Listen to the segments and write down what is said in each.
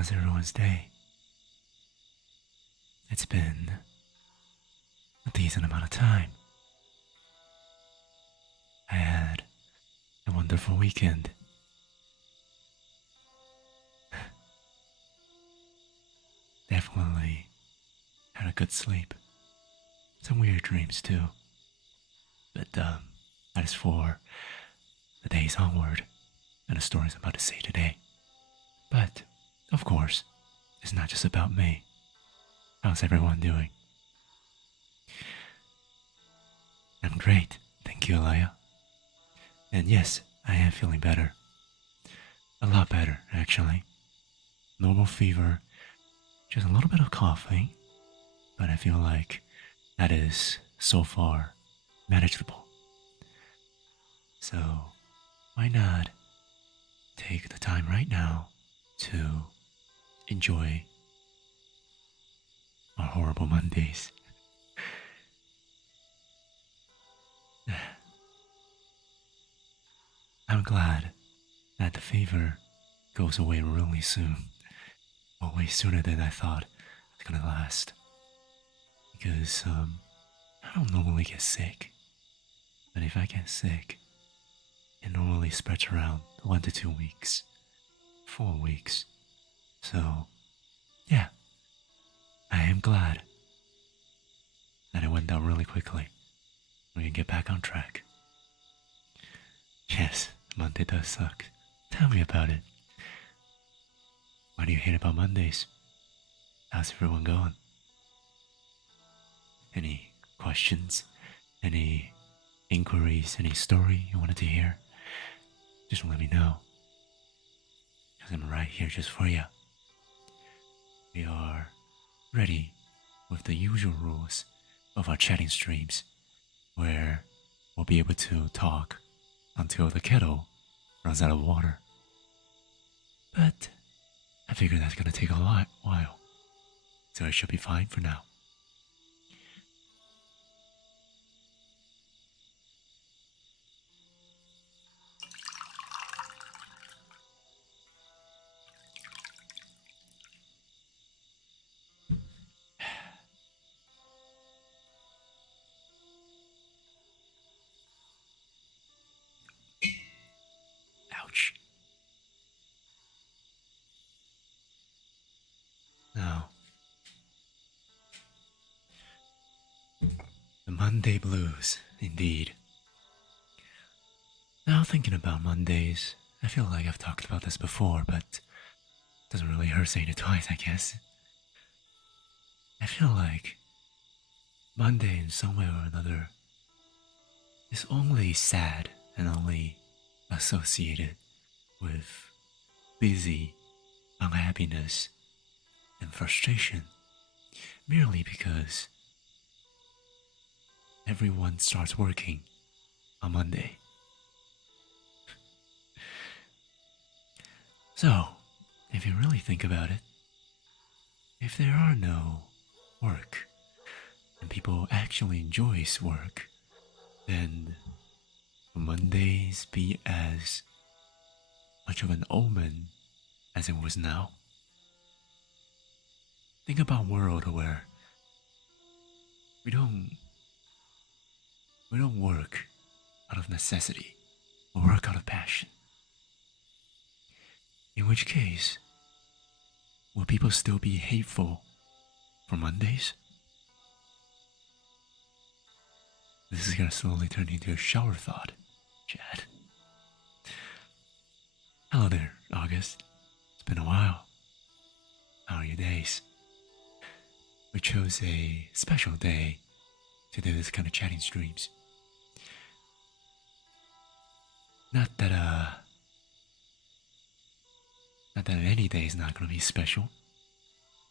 How's everyone's day? It's been a decent amount of time. I had a wonderful weekend. Definitely had a good sleep. Some weird dreams too. But that is for the days onward and the stories I'm about to say today. But, of course, it's not just about me. How's everyone doing? I'm great, thank you, Alaya. And yes, I am feeling better. A lot better, actually. Normal fever, just a little bit of coughing, but I feel like that is, so far, manageable. So, why not take the time right now to enjoy our horrible Mondays? I'm glad that the fever goes away really soon. Well, way sooner than I thought it's gonna last. Because, I don't normally get sick. But if I get sick, it normally spreads around 1 to 2 weeks. 4 weeks. So, yeah. I am glad that it went down really quickly. We can get back on track. Yes, Monday does suck. Tell me about it. What do you hate about Mondays? How's everyone going? Any questions? Any inquiries? Any story you wanted to hear? Just let me know. Because I'm right here just for you. We are ready with the usual rules of our chatting streams, where we'll be able to talk until the kettle runs out of water. But I figure that's gonna take a while, so it should be fine for now. Ouch. Now, the Monday blues, indeed. Now, thinking about Mondays, I feel like I've talked about this before, but it doesn't really hurt saying it twice, I guess. I feel like Monday, in some way or another, is only sad and only associated with busy unhappiness and frustration, merely because everyone starts working on Monday. So, if you really think about it, if there are no work and people actually enjoy work, then will Mondays be as much of an omen as it was now? Think about a world where we don't work out of necessity or work out of passion. In which case, will people still be hateful for Mondays? This is gonna slowly turn into a shower thought, Chad. Hello there, August. It's been a while. How are your days? We chose a special day to do this kind of chatting streams. Not that any day is not gonna be special,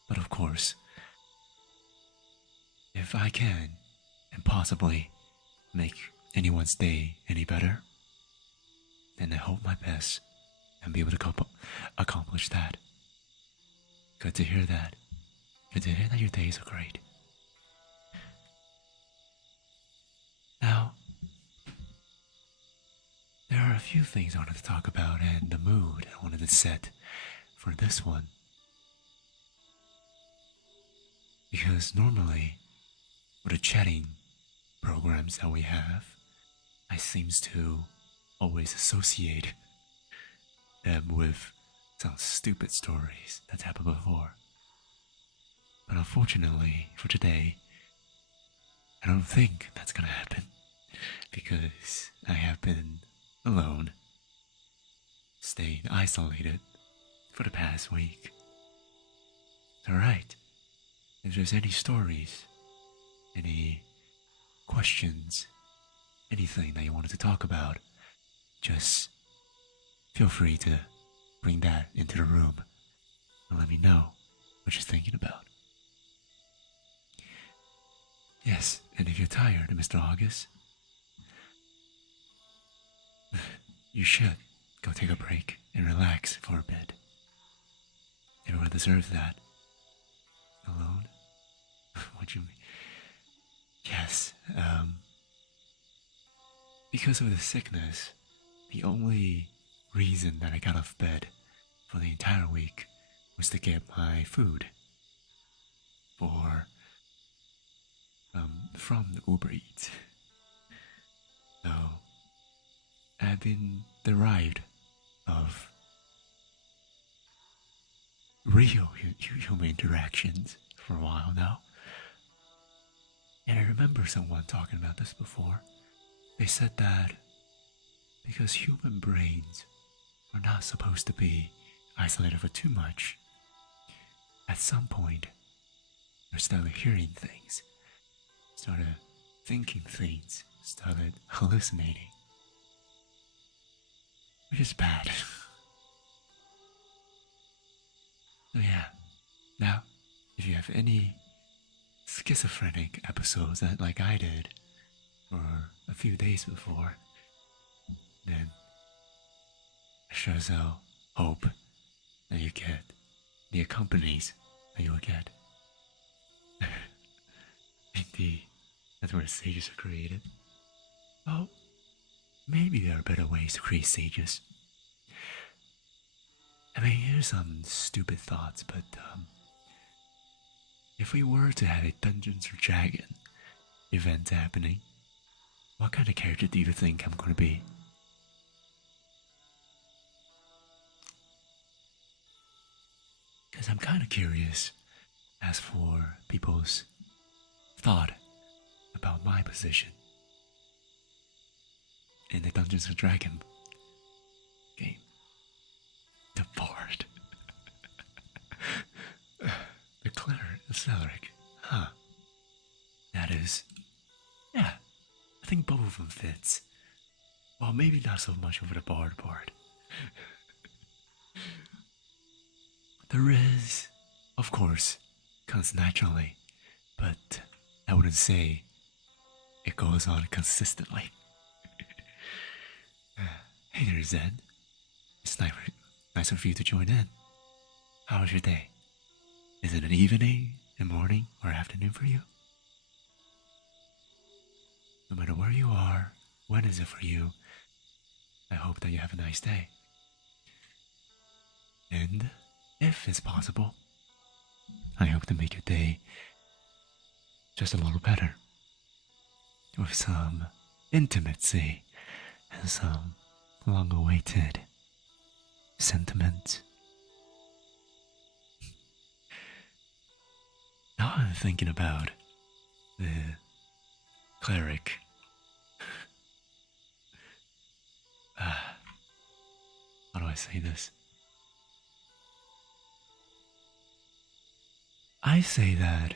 but of course, if I can and possibly make anyone's day any better, then I hope my best and be able to accomplish that. Good to hear that. Good to hear that your days are great. Now, there are a few things I wanted to talk about and the mood I wanted to set for this one Because normally, with the chatting programs that we have, I seems to always associate them with some stupid stories that's happened before. But unfortunately, for today, I don't think that's gonna happen. Because I have been alone, staying isolated for the past week. Alright, if there's any stories, any questions, anything that you wanted to talk about, just feel free to bring that into the room and let me know what you're thinking about. Yes, and if you're tired, Mr. August, you should go take a break and relax for a bit. Everyone deserves that. Alone? What do you mean? Yes, because of the sickness, the only reason that I got off bed for the entire week was to get my food for from the Uber Eats. So I've been deprived of real human interactions for a while now. And I remember someone talking about this before. They said that because human brains are not supposed to be isolated for too much, at some point, we started hearing things, started thinking things, started hallucinating. Which is bad. So yeah, now, if you have any schizophrenic episodes that like I did for a few days before, then I sure as hell hope that you get the accompanies that you will get. Indeed, that's where sages are created. Well, maybe there are better ways to create sages. I mean, here's some stupid thoughts, but if we were to have a Dungeons or Dragon event happening, what kind of character do you think I'm going to be? Because I'm kind of curious as for people's thought about my position in the Dungeons and Dragons game. The Bard. The Cleric. Huh. That is... yeah, I think both of them fits. Well, maybe not so much over the Bard part. There is, of course, comes naturally, but I wouldn't say it goes on consistently. Hey there, Zen. It's nice of you to join in. How was your day? Is it an evening, a morning, or afternoon for you? No matter where you are, when is it for you, I hope that you have a nice day. And if it's possible, I hope to make your day just a little better. With some intimacy and some long-awaited sentiment. Now I'm thinking about the cleric. How do I say this? I say that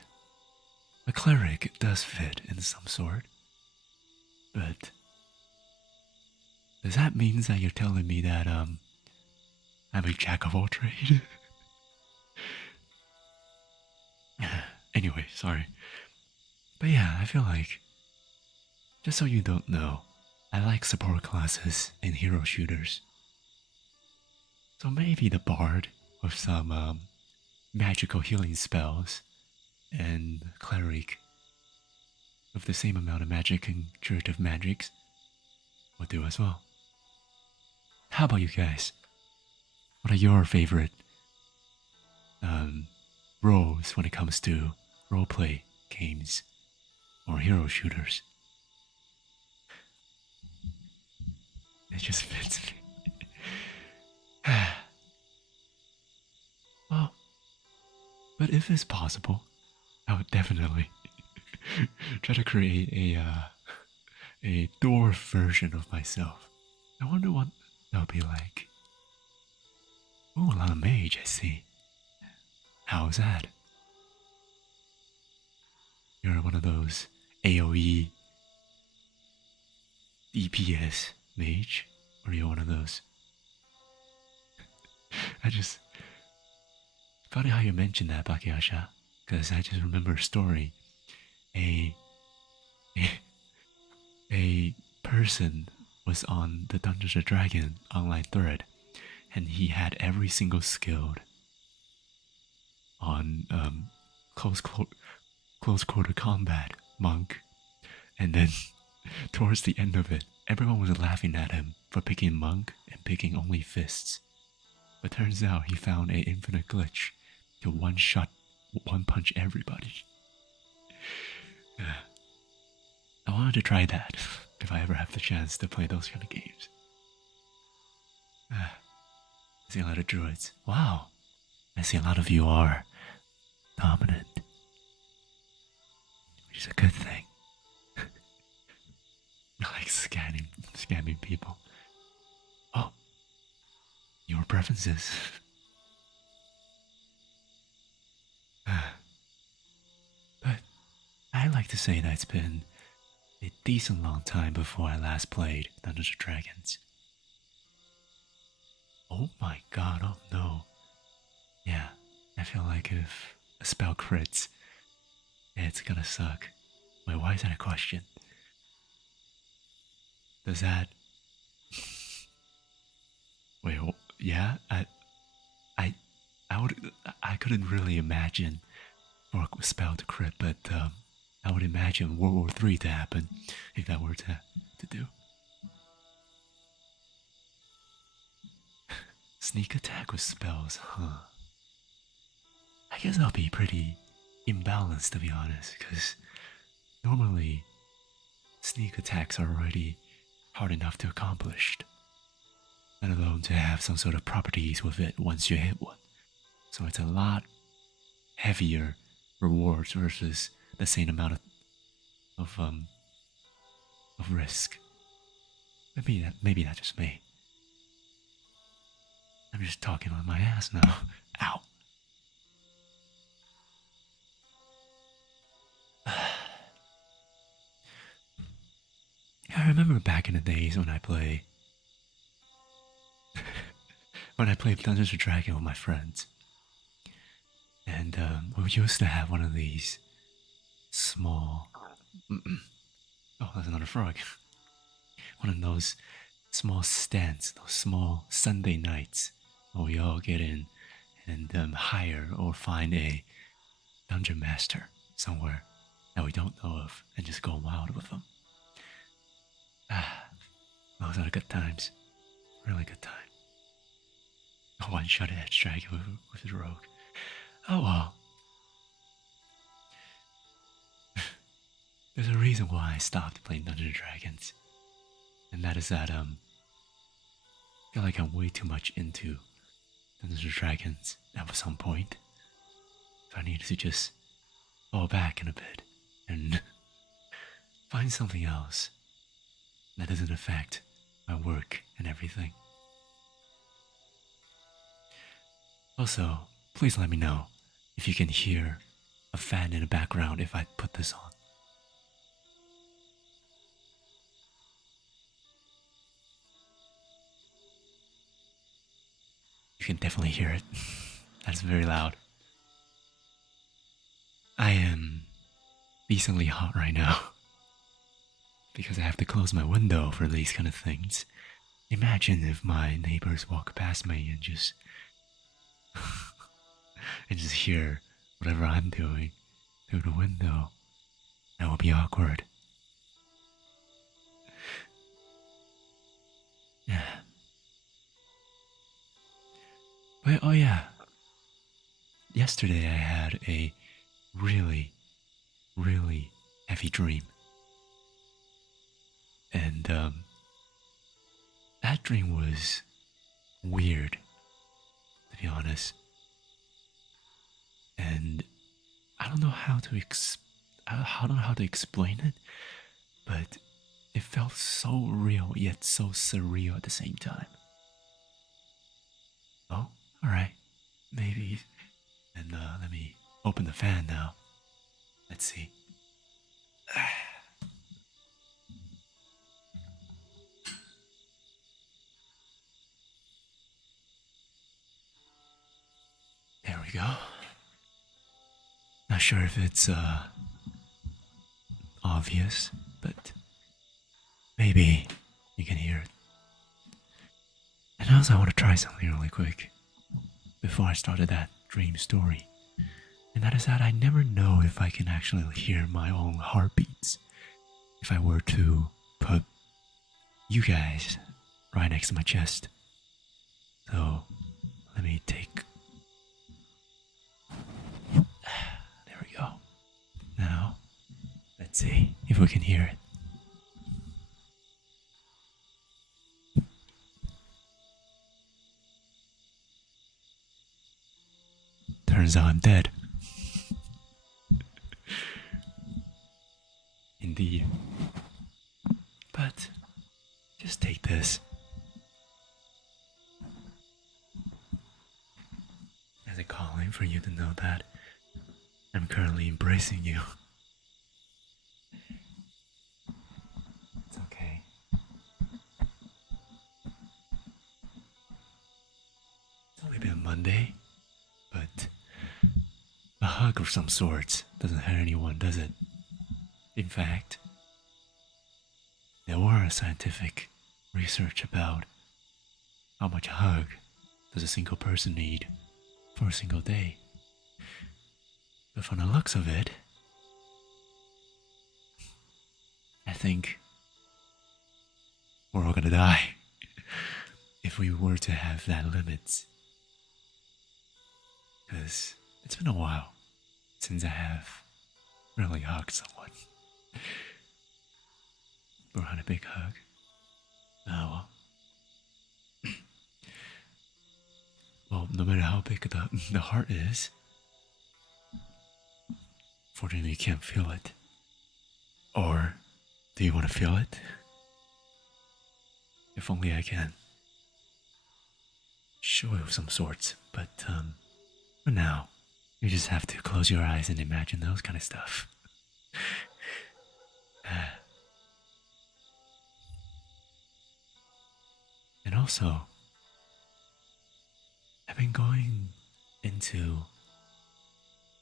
a cleric does fit in some sort, but does that mean that you're telling me that I'm a jack of all trades? Anyway, sorry. But yeah, I feel like, just so you don't know, I like support classes in hero shooters. So maybe the bard with some magical healing spells, and cleric with the same amount of magic and curative magics will do as well. How about you guys? What are your favorite roles when it comes to roleplay games or hero shooters. It just fits me. Well, but if it's possible, I would definitely try to create a dwarf version of myself. I wonder what that would be like. Ooh, a lot of mage, I see. How's that? You're one of those AoE DPS mage? Or you're one of those? I just... Funny how you mentioned that, Bakayasha, because I just remember a story. A person was on the Dungeons & Dragons online thread, and he had every single skill on close quarter combat monk, and then towards the end of it, everyone was laughing at him for picking monk and picking only fists. But turns out he found an infinite glitch to one punch everybody. I wanted to try that if I ever have the chance to play those kind of games. I see a lot of druids. Wow, I see a lot of you are dominant, which is a good thing. I like scamming people. Oh, your preferences. But I like to say that it's been a decent long time before I last played Dungeons & Dragons. Oh my god, oh no. Yeah, I feel like if a spell crits, it's gonna suck. Wait, why is that a question? Does that... Wait, yeah? I couldn't really imagine for a spell to crit, but I would imagine World War III to happen if that were to do. Sneak attack with spells, huh? I guess I'll be pretty imbalanced, to be honest, because normally sneak attacks are already hard enough to accomplish, let alone to have some sort of properties with it once you hit one. So it's a lot heavier rewards versus the same amount of risk. Maybe that's just me. I'm just talking on my ass now. Ow. I remember back in the days when I played Dungeons & Dragons with my friends. And we used to have one of these small... Oh, that's another frog. One of those small stands, those small Sunday nights where we all get in and hire or find a dungeon master somewhere that we don't know of and just go wild with them. Those are the good times. Really good time. A one-shot edge dragon with his rogue. Oh well. There's a reason why I stopped playing Dungeons & Dragons. And that is that I feel like I'm way too much into Dungeons & Dragons at some point. So I needed to just fall back in a bit and find something else that doesn't affect my work and everything. Also, please let me know if you can hear a fan in the background if I put this on. You can definitely hear it. That's very loud. I am decently hot right now because I have to close my window for these kind of things. Imagine if my neighbors walk past me and just hear whatever I'm doing through the window. That would be awkward. Yeah. But oh yeah. Yesterday I had a really really heavy dream. And that dream was weird, to be honest. And I don't know how to I don't know how to explain it, but it felt so real yet so surreal at the same time. Oh, all right, maybe. And let me open the fan now. Let's see. There we go. Not sure if it's obvious, but maybe you can hear it. And also, I want to try something really quick before I started that dream story. And that is that I never know if I can actually hear my own heartbeats if I were to put you guys right next to my chest. So, let me take. There we go. Now, let's see if we can hear it. Turns out I'm dead. Indeed. But just take this as a calling for you to know that I'm currently embracing you. It's okay. It's only been Monday, but a hug of some sort doesn't hurt anyone, does it? In fact, there were scientific research about how much hug does a single person need for a single day. But from the looks of it, I think we're all gonna die if we were to have that limit. Because it's been a while since I have really hugged someone. Or had a big hug. Oh well. Well, no matter how big the heart is, fortunately you can't feel it. Or do you want to feel it? If only I can show it of some sorts, but for now, you just have to close your eyes and imagine those kind of stuff. And also, I've been going into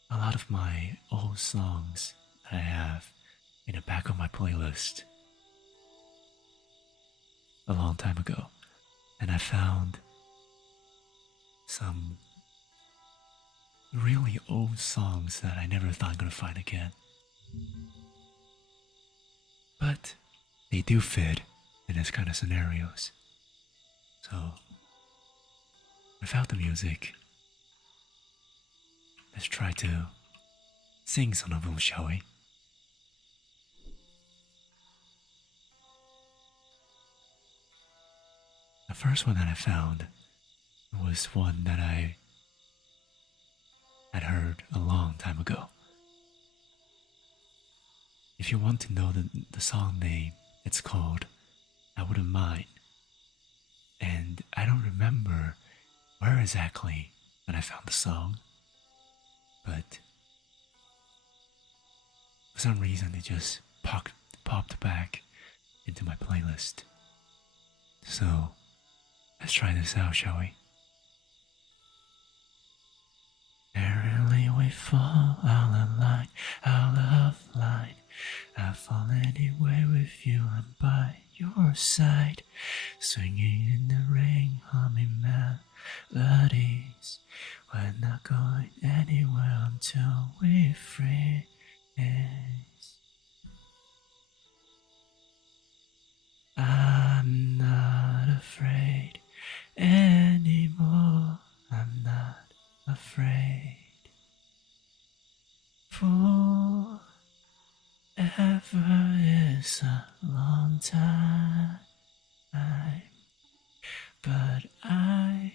a lot of my old songs that I have in the back of my playlist a long time ago, and I found some really old songs that I never thought I'm gonna find again. But they do fit in this kind of scenarios. So, without the music, let's try to sing some of them, shall we? The first one that I found was one that I had heard a long time ago. If you want to know the song name, it's called I Wouldn't Mind. And I don't remember where exactly that I found the song, but for some reason it just popped back into my playlist. So let's try this out, shall we? Merrily we fall out of line, out of line. I fall anywhere with you, I'm by your side, swinging in the rain, humming melodies. We're not going anywhere until we freeze. I'm not afraid anymore. I'm not afraid. For Forever is a long time, but I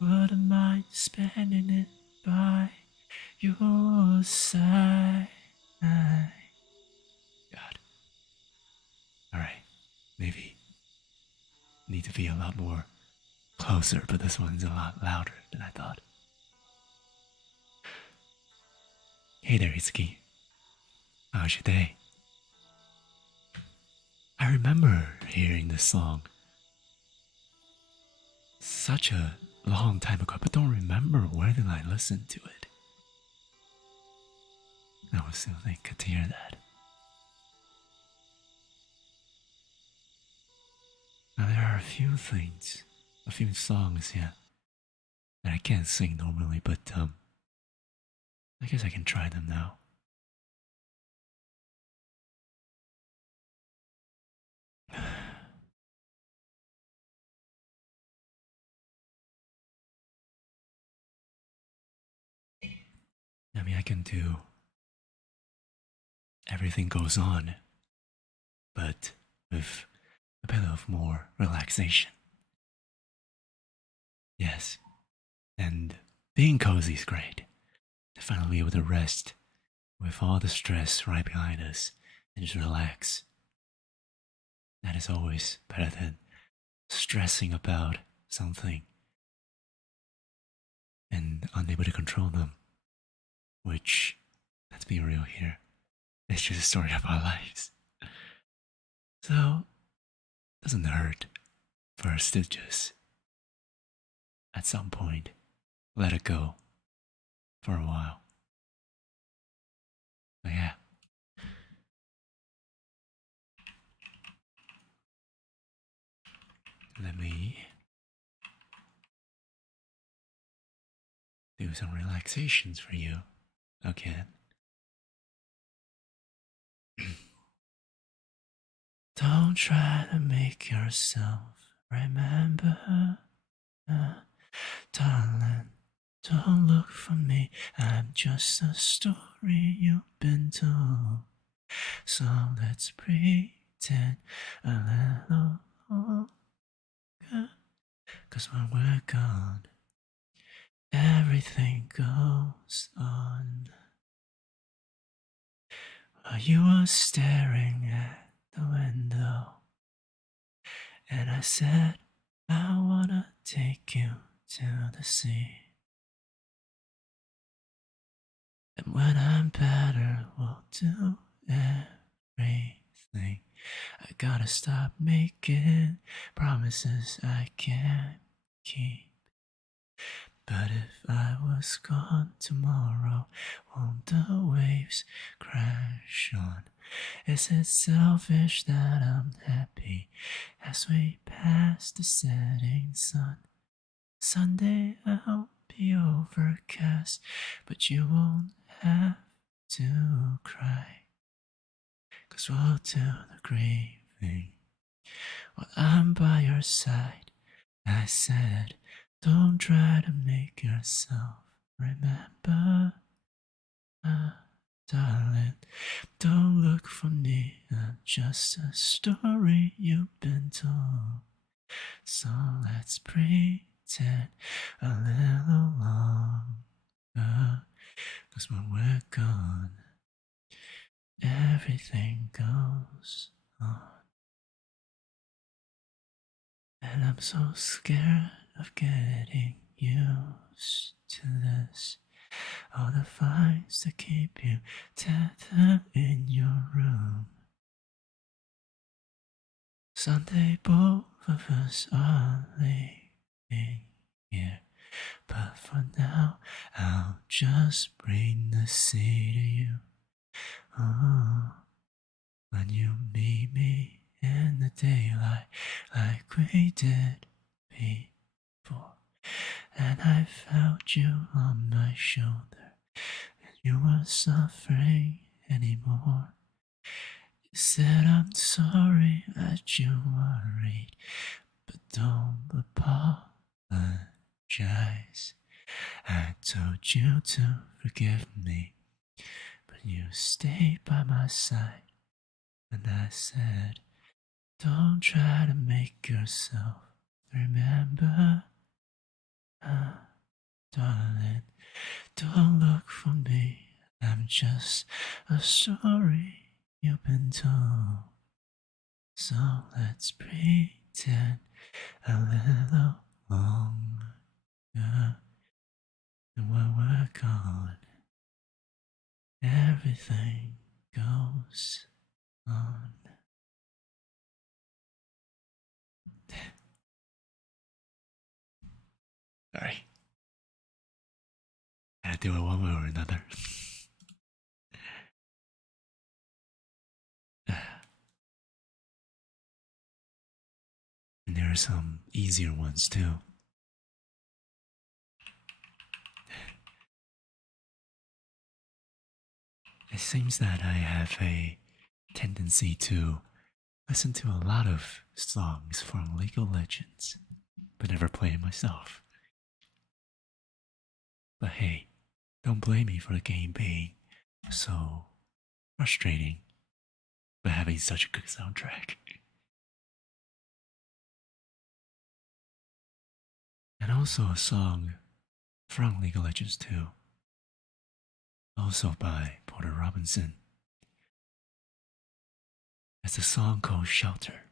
wouldn't mind spending it by your side. God. Alright, maybe need to be a lot more closer, but this one's a lot louder than I thought. Hey there, Itsuki. How's your day? I remember hearing this song such a long time ago, but don't remember where did I listen to it. I was so good to hear that. Now there are a few things, a few songs, yeah, that I can't sing normally, but I guess I can try them now. I mean, I can do Everything Goes On, but with a bit of more relaxation. Yes, and being cozy is great. To finally be able to rest with all the stress right behind us and just relax. That is always better than stressing about something and unable to control them. Which, let's be real here, it's just a story of our lives. So, it doesn't hurt for us to just, at some point, let it go for a while. But yeah. Let me do some relaxations for you. Okay. Don't try to make yourself remember, darling. Don't look for me, I'm just a story you've been told. So let's pretend a little longer, 'cause when we're gone, everything goes on. While you were staring at the window, and I said, I wanna take you to the sea. And when I'm better, we'll do everything. I gotta stop making promises I can't keep. But if I was gone tomorrow, won't the waves crash on? Is it selfish that I'm happy as we pass the setting sun? Sunday I'll be overcast, but you won't have to cry, 'cause we'll do the grieving while I'm by your side. I said, don't try to make yourself remember, darling. Don't look for me, I'm just a story you've been told. So let's pretend a little longer, 'cause when we're gone, everything goes on. And I'm so scared of getting used to this. All the vines that keep you tethered in your room. Someday both of us are leaving here, but for now I'll just bring the sea to you. Oh, when you meet me in the daylight like we did before, and I felt you on my shoulder, and you weren't suffering anymore. You said, I'm sorry that you worried, but don't apologize. I told you to forgive me, but you stayed by my side. And I said, don't try to make yourself remember. Darling, don't look for me. I'm just a story you've been told. So let's pretend a little longer. And when we're gone, everything goes on. Sorry. Gotta do it one way or another. And there are some easier ones too. It seems that I have a tendency to listen to a lot of songs from League of Legends, but never play it myself. But hey, don't blame me for the game being so frustrating, but having such a good soundtrack. And also a song from League of Legends 2, also by Porter Robinson. It's a song called Shelter.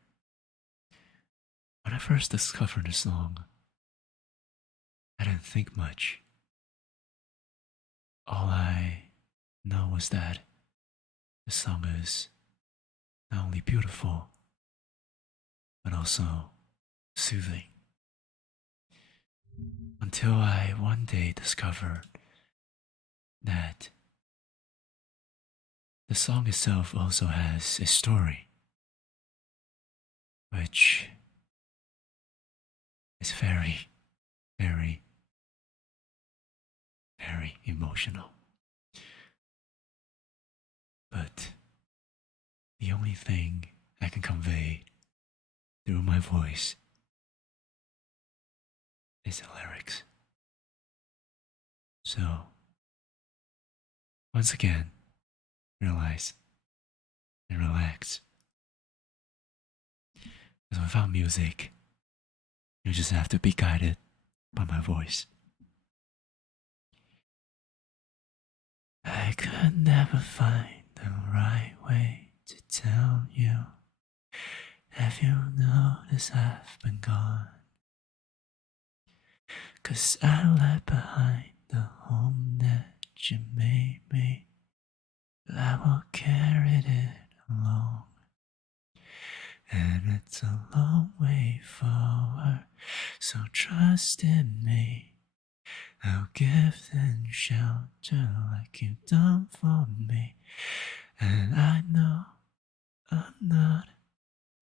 When I first discovered the song, I didn't think much. All I know was that the song is not only beautiful, but also soothing. Until I one day discovered that the song itself also has a story, which is very, very, very emotional. But the only thing I can convey through my voice is the lyrics. So, once again, realize and relax. Because without music, you just have to be guided by my voice. I could never find the right way to tell you. Have you noticed I've been gone? 'Cause I left behind the home that you made me, but I will carry it along. And it's a long way forward, so trust in me. I'll give them shelter like you've done for me. And I know I'm not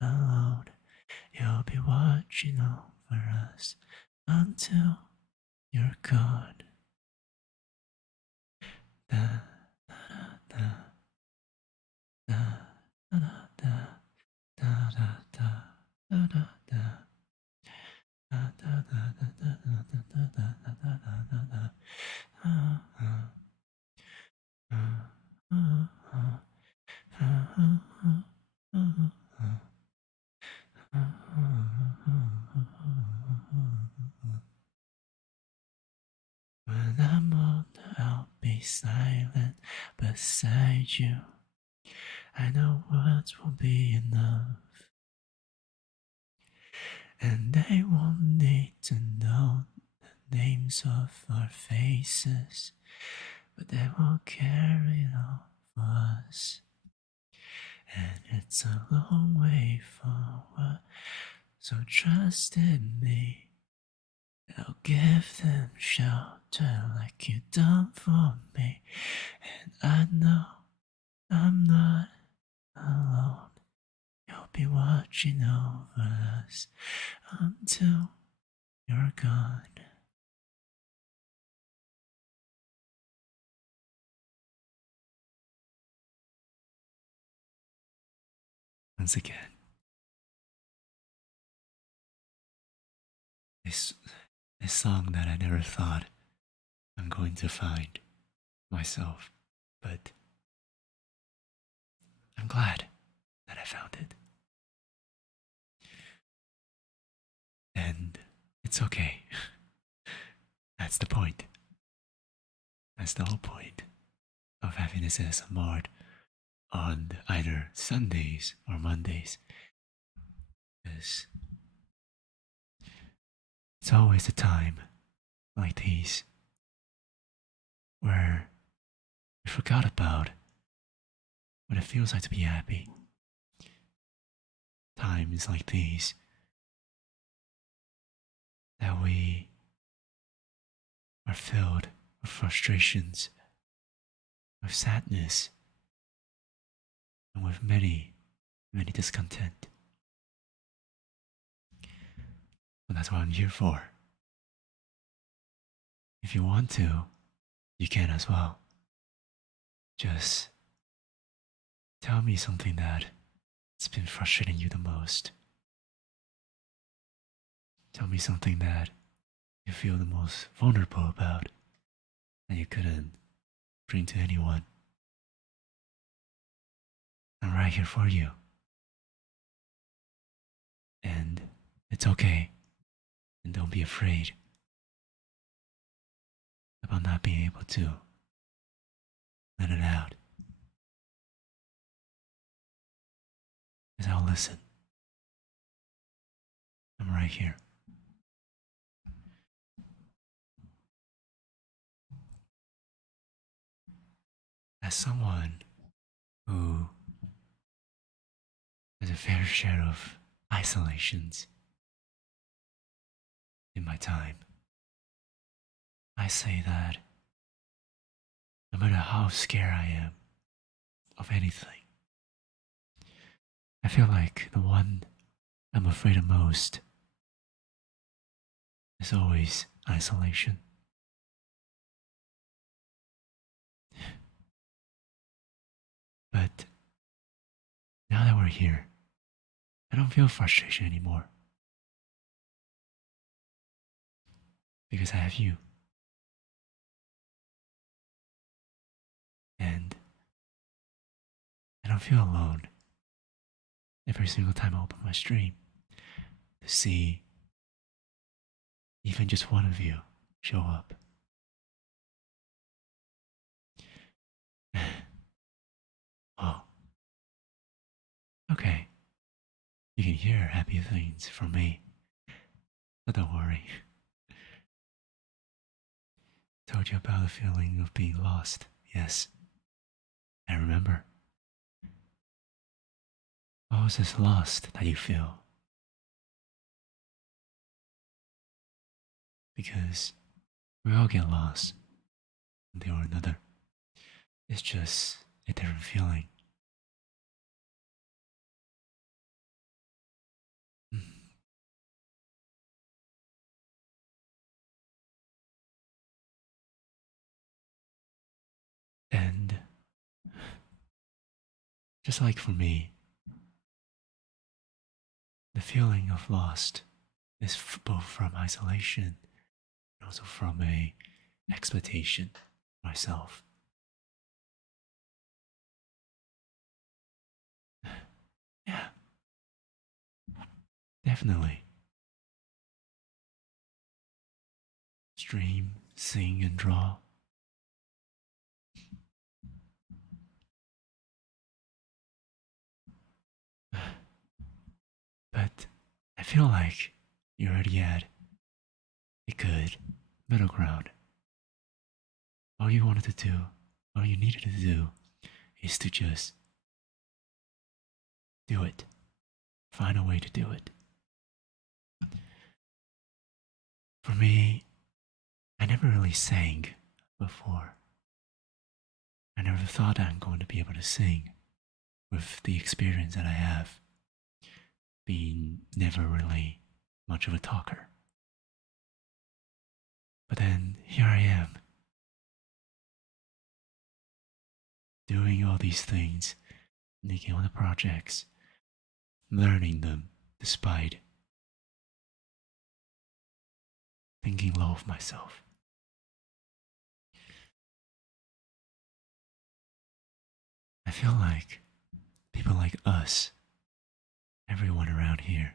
alone. You'll be watching over us until you're gone. Da, da, da, da, da, da, da. Da da da da da da. Da da da da da da da da da da da. When I'm older, I'll be silent beside you. I know words won't be enough, and they won't need to know the names of our faces, but they will carry it all for us. And it's a long way forward, so trust in me. I'll give them shelter like you done for me. And I know I'm not alone. You'll be watching over us until you're gone. Once again, this song that I never thought I'm going to find myself, but I'm glad that I found it. And it's okay. That's the point. That's the whole point of having this ASMR on either Sundays or Mondays. Because it's always a time like these where we forgot about what it feels like to be happy. Times like these that we are filled with frustrations, with sadness, and with many, many discontent. But that's what I'm here for. If you want to, you can as well. Just tell me something that's been frustrating you the most. Tell me something that you feel the most vulnerable about that you couldn't bring to anyone. I'm right here for you. And it's okay. And don't be afraid about not being able to let it out. Because I'll listen. I'm right here. As someone who has a fair share of isolations in my time, I say that no matter how scared I am of anything, I feel like the one I'm afraid of most is always isolation. But now that we're here, I don't feel frustration anymore. Because I have you. And I don't feel alone every single time I open my stream to see even just one of you show up. Oh, okay. You can hear happy things from me, but don't worry. Told you about the feeling of being lost. Yes, I remember. What was this lost that you feel? Because we all get lost one day or another. It's just a different feeling. And just like for me, the feeling of lost is both from isolation and also from a expectation myself. Yeah, definitely. Stream, sing, and draw. But I feel like you already had a good middle ground. All you wanted to do, all you needed to do, is to just do it. Find a way to do it. For me, I never really sang before. I never thought I'm going to be able to sing with the experience that I have, being never really much of a talker. But then here I am, doing all these things, making all the projects, learning them despite thinking low of myself. I feel like people like us, everyone around here,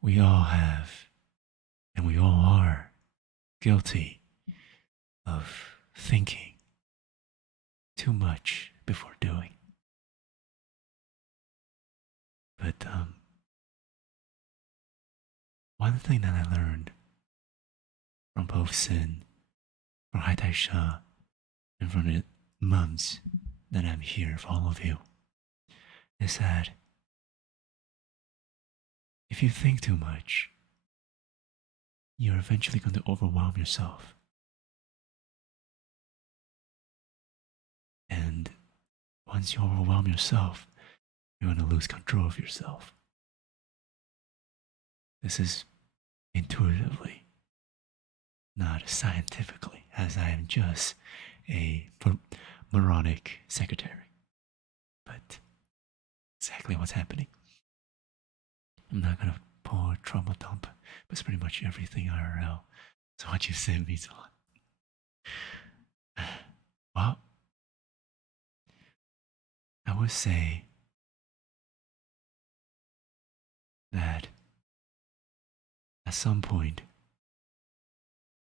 we all have, and we all are, guilty of thinking too much before doing. But one thing that I learned from both Sin, from HighTideSha, and from the months that I'm here for all of you, is that if you think too much, you're eventually going to overwhelm yourself. And once you overwhelm yourself, you're going to lose control of yourself. This is intuitively, not scientifically, as I am just a moronic secretary. But exactly what's happening. I'm not going to pull a trauma dump, but it's pretty much everything IRL. So what you said means a lot. Well, I would say that at some point,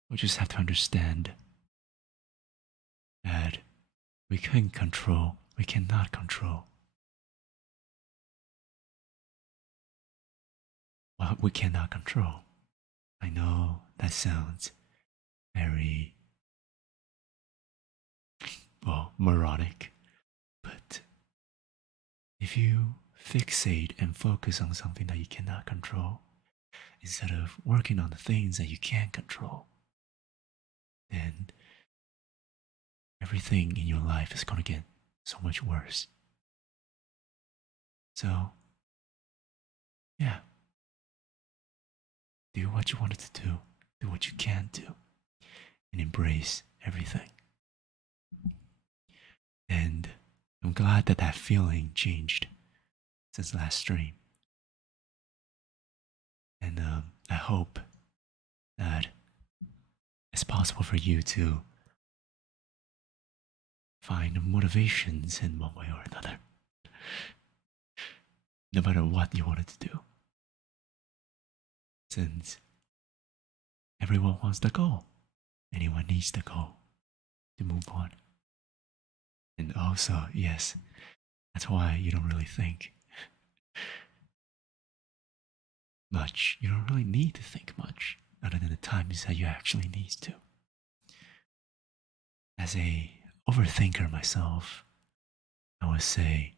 we just have to understand that we cannot control what we cannot control. I know that sounds very, well, moronic, but if you fixate and focus on something that you cannot control, instead of working on the things that you can control, then everything in your life is going to get so much worse. So, yeah. Do what you wanted to do what you can do, and embrace everything. And I'm glad that that feeling changed since last stream. And I hope that it's possible for you to find motivations in one way or another, no matter what you wanted to do. Since everyone wants the goal, anyone needs the goal to move on. And also, yes, that's why you don't really think much. You don't really need to think much, other than the times that you actually need to. As a overthinker myself, I would say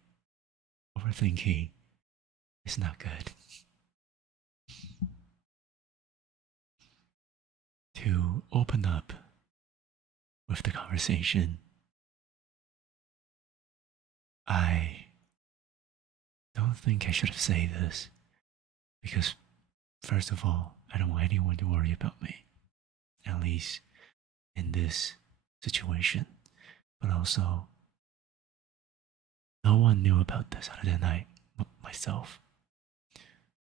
overthinking is not good. To open up with the conversation, I don't think I should have said this, because first of all, I don't want anyone to worry about me, at least in this situation. But also, no one knew about this other than myself.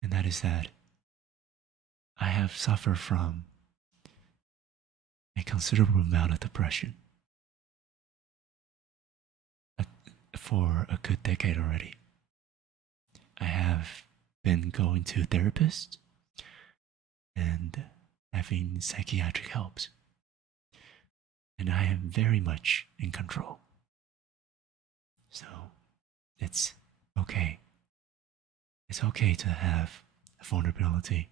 And that is that I have suffered from a considerable amount of depression for a good decade already. I have been going to therapists and having psychiatric helps. And I am very much in control. So it's okay. It's okay to have vulnerability.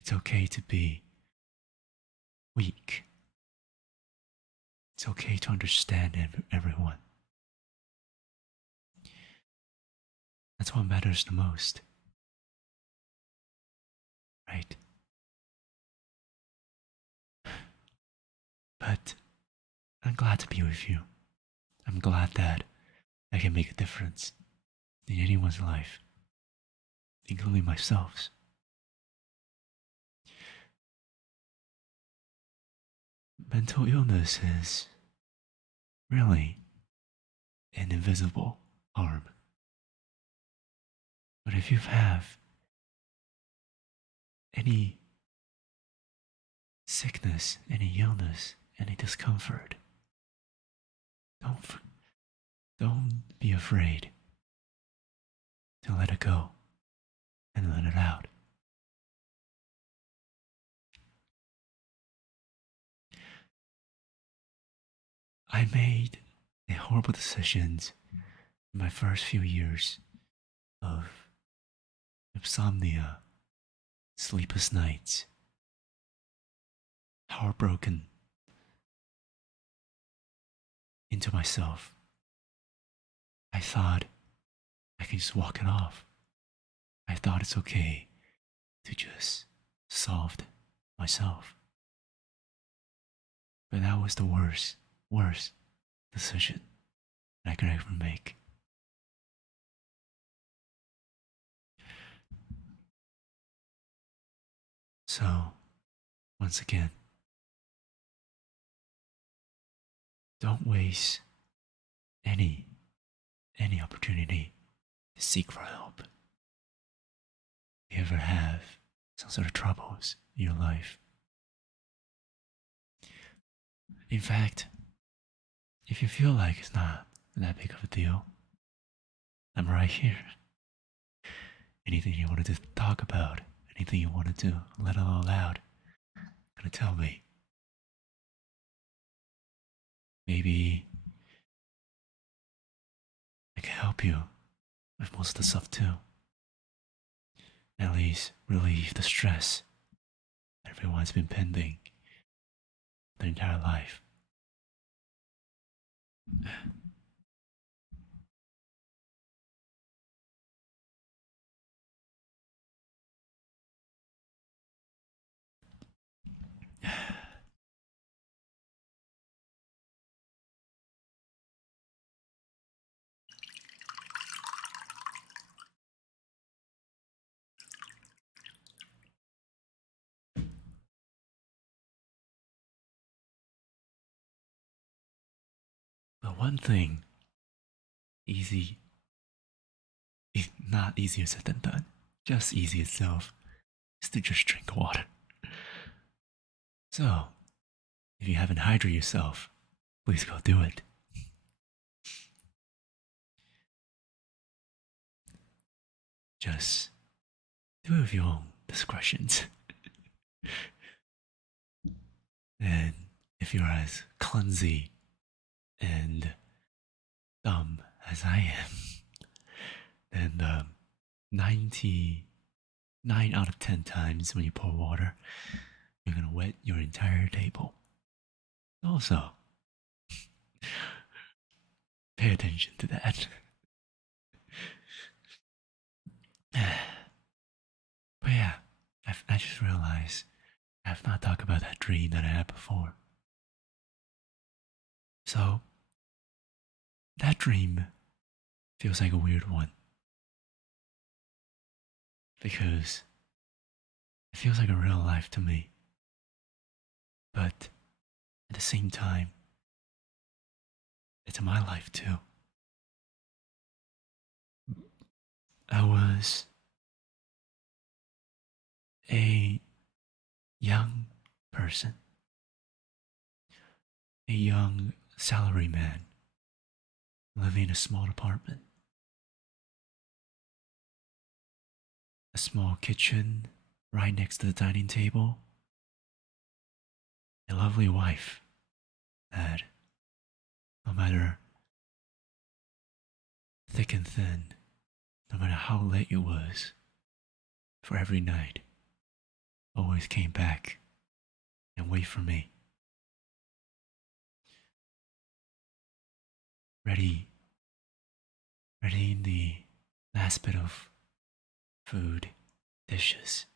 It's okay to be weak. It's okay to understand everyone. That's what matters the most. Right? But I'm glad to be with you. I'm glad that I can make a difference in anyone's life, including myself's. Mental illness is really an invisible harm. But if you have any sickness, any illness, any discomfort, don't be afraid let it go and let it out. I made a horrible decisions in my first few years of insomnia, sleepless nights, heartbroken into myself. I thought I can just walk it off. I thought it's okay to just solve it myself. But that was the worst decision I could ever make. So, once again, don't waste any opportunity to seek for help. If you ever have some sort of troubles in your life. In fact, if you feel like it's not that big of a deal, I'm right here. Anything you wanted to talk about, anything you wanted to let all out, gonna tell me. Maybe I can help you with most of the stuff too. At least relieve the stress everyone's been pending their entire life. But one thing, not easier said than done, just easy itself, is to just drink water. So, if you haven't hydrated yourself, please go do it. Just do it with your own discretions. And if you're as clumsy and dumb as I am, then 99 out of 10 times when you pour water, you're gonna wet your entire table. Also, pay attention to that. But yeah, I just realized I have not talked about that dream that I had before. So, that dream feels like a weird one. Because it feels like a real life to me. But at the same time, it's my life too. I was a young person, a young salaryman living in a small apartment, a small kitchen right next to the dining table, a lovely wife that, no matter thick and thin, no matter how late it was, for every night, always came back and wait for me. Ready in the last bit of food, dishes,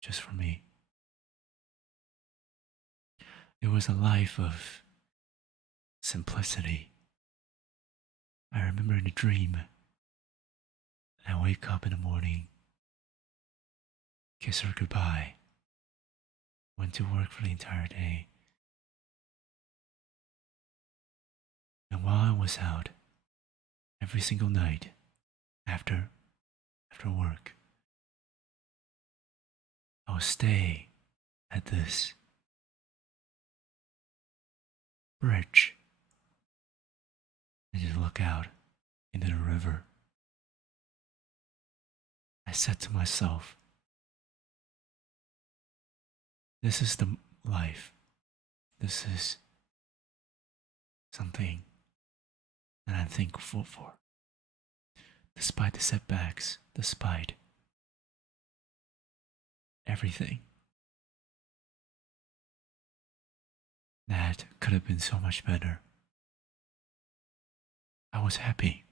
just for me. It was a life of simplicity. I remember in a dream, I wake up in the morning, kiss her goodbye, went to work for the entire day. And while I was out, every single night, after work, I would stay at this bridge and just look out into the river. I said to myself, this is the life. This is something that I'm thankful for. Despite the setbacks, despite everything that could have been so much better, I was happy.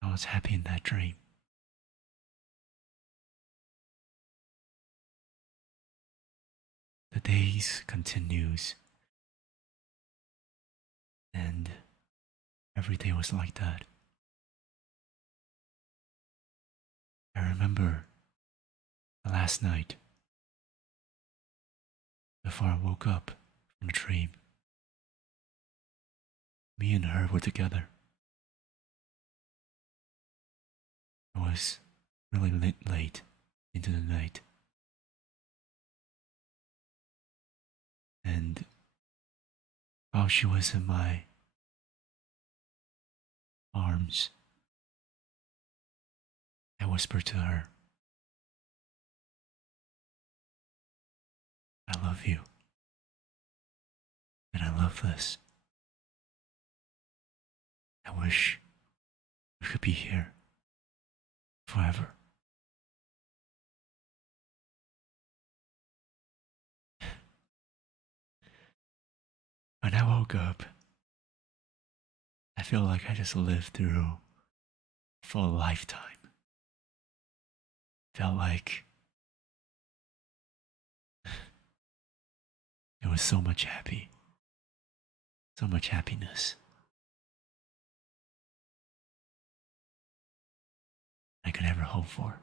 I was happy in that dream. The days continues, and every day was like that. I remember the last night before I woke up from the dream. Me and her were together. It was really late into the night. And while she was in my arms, I whispered to her, I love you. And I love this. I wish we could be here forever. When I woke up, I feel like I just lived through a full lifetime. Felt like there was so much happiness I could ever hope for.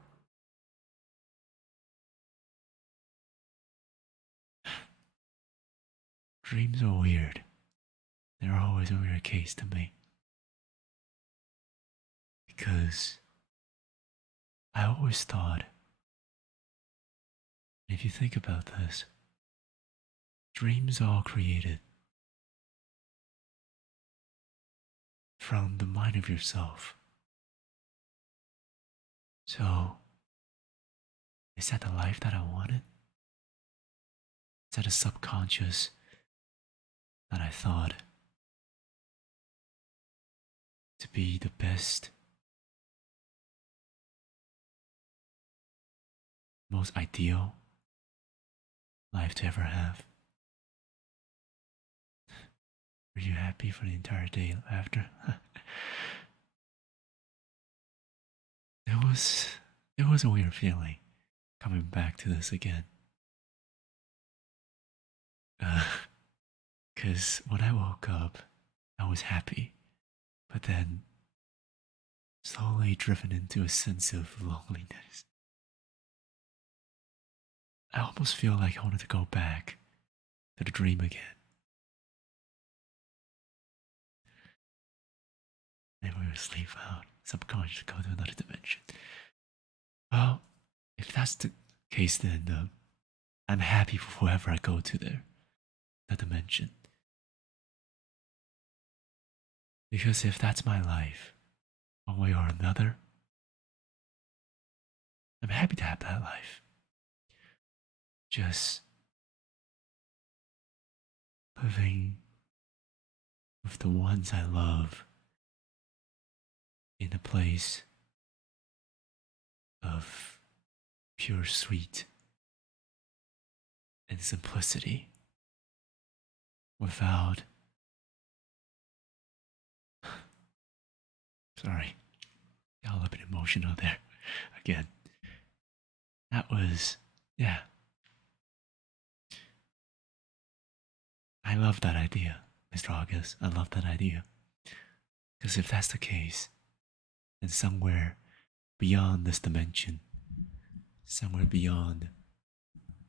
Dreams are weird. They're always a weird case to me. Because I always thought, if you think about this, dreams are all created from the mind of yourself. So, is that the life that I wanted? Is that a subconscious that I thought to be the best, most ideal life to ever have? Were you happy for the entire day after? It was a weird feeling coming back to this again. Because when I woke up, I was happy, but then slowly driven into a sense of loneliness. I almost feel like I wanted to go back to the dream again. Maybe we would sleep out, subconscious go to another dimension. Well, if that's the case, then I'm happy for whoever I go to there, that dimension. Because if that's my life, one way or another, I'm happy to have that life. Just living with the ones I love in a place of pure sweet and simplicity without sorry, got a little bit emotional there again. That was, yeah. I love that idea, Mr. August. I love that idea. Because if that's the case, then somewhere beyond this dimension, somewhere beyond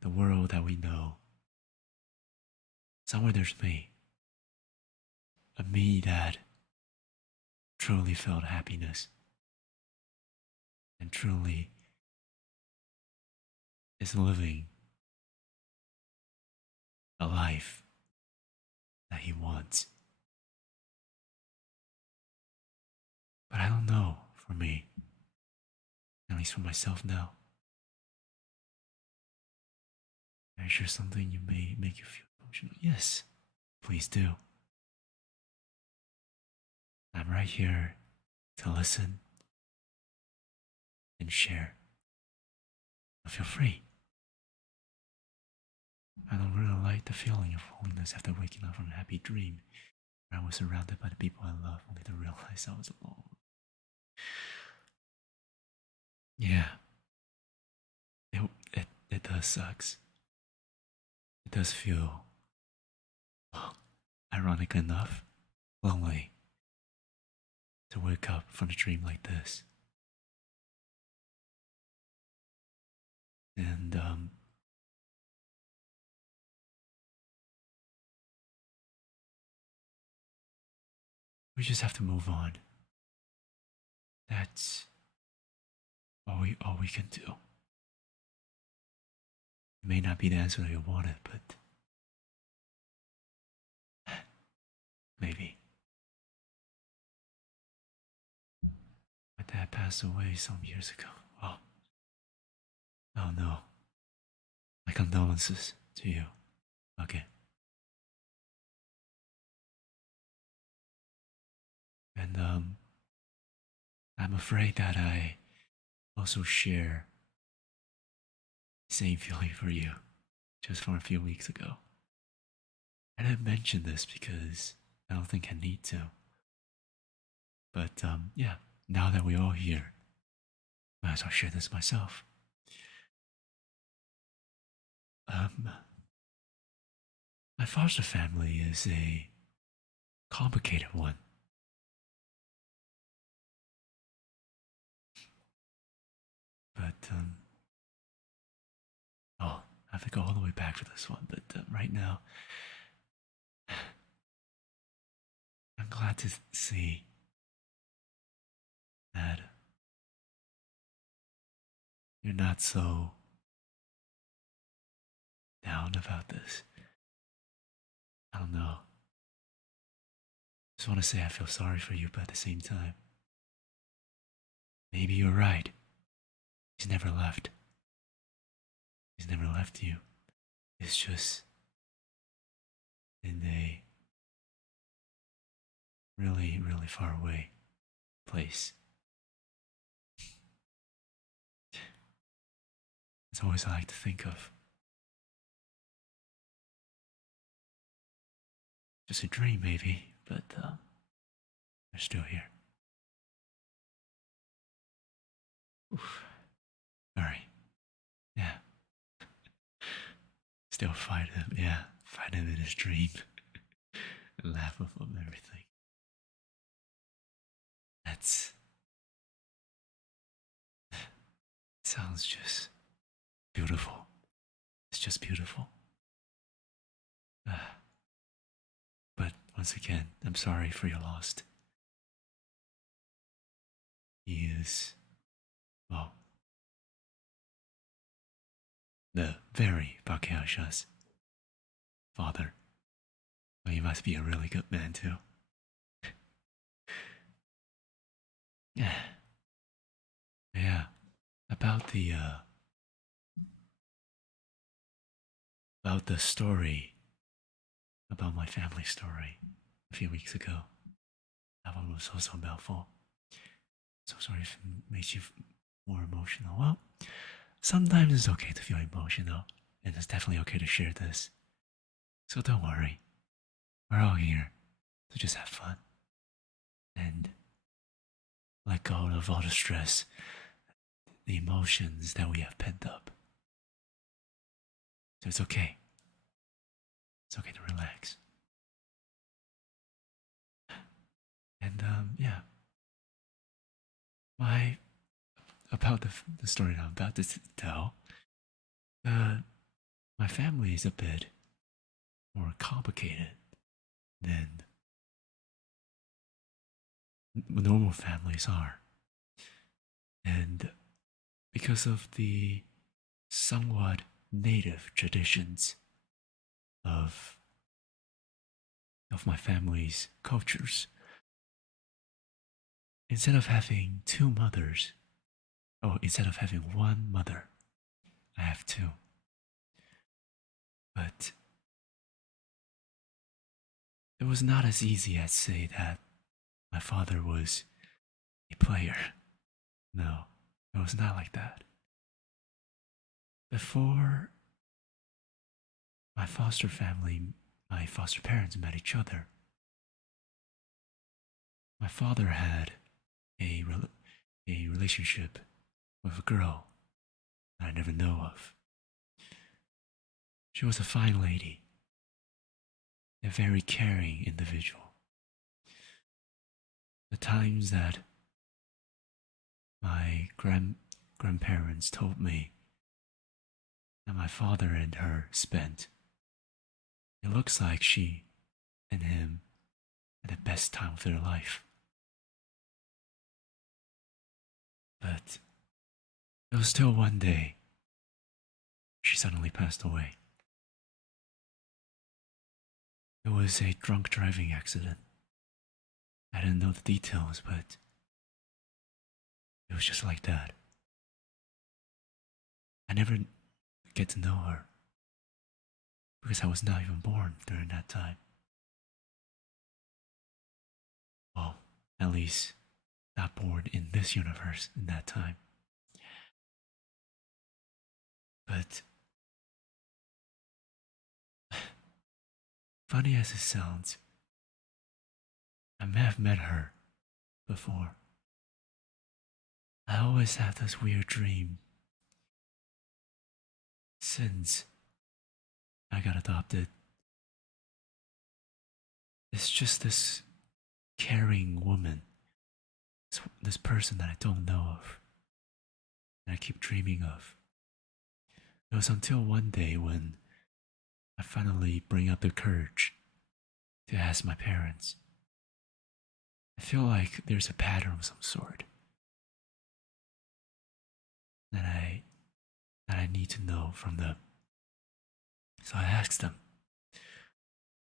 the world that we know, somewhere there's me. A me that truly felt happiness and truly is living a life that he wants. But I don't know for me. least for myself now. Can I share something you may make you feel emotional? Yes, please do. I'm right here to listen and share. Feel free. I don't really like the feeling of loneliness after waking up from a happy dream where I was surrounded by the people I love, only to realize I was alone. Yeah, it does sucks. It does feel, well, ironic enough, lonely to wake up from a dream like this. And we just have to move on. That's all we can do. It may not be the answer that you wanted, but maybe. My dad passed away some years ago. Oh no. My condolences to you. Okay. And I'm afraid that I also share the same feeling for you just from a few weeks ago. I didn't mention this because I don't think I need to. But yeah, now that we're all here, I might as well share this myself. My foster family is a complicated one. But I have to go all the way back for this one. But right now, I'm glad to see that you're not so down about this. I don't know. Just want to say I feel sorry for you, but at the same time, maybe you're right. He's never left. He's never left you. It's just in a really, really far away place. It's always I like to think of. Just a dream, maybe, but they're still here. Oof. Sorry. Yeah. Still fight him, yeah. Fight him in his dream. And laugh with him, everything. That's. Sounds just beautiful. It's just beautiful. But once again, I'm sorry for your loss. He is, well, the very Bakayasha's father. Well, he must be a really good man too. Yeah. Yeah. About the story, about my family story a few weeks ago. That one was so mouthful. So sorry if it makes you more emotional. Well, sometimes it's okay to feel emotional, and it's definitely okay to share this. So don't worry. We're all here to just have fun and let go of all the stress, the emotions that we have pent up. So it's okay. It's okay to relax. And yeah. About the story I'm about to tell, my family is a bit more complicated than normal families are. And because of the somewhat native traditions of my family's cultures, instead of having two mothers, Oh, instead of having one mother, I have two. But it was not as easy as say that my father was a player. No, it was not like that. Before my foster family, my foster parents met each other, my father had a, a relationship with a girl that I never know of. She was a fine lady, a very caring individual. The times that my grandparents told me that my father and her spent, it looks like she and him had the best time of their life. But it was still one day she suddenly passed away. It was a drunk driving accident. I didn't know the details, but it was just like that. I never get to know her because I was not even born during that time. Well, at least not born in this universe in that time. But funny as it sounds, I may have met her before. I always have this weird dream since I got adopted. It's just this caring woman, this person that I don't know of, that I keep dreaming of. It was until one day when I finally bring up the courage to ask my parents. I feel like there's a pattern of some sort that I need to know from them. So I asked them,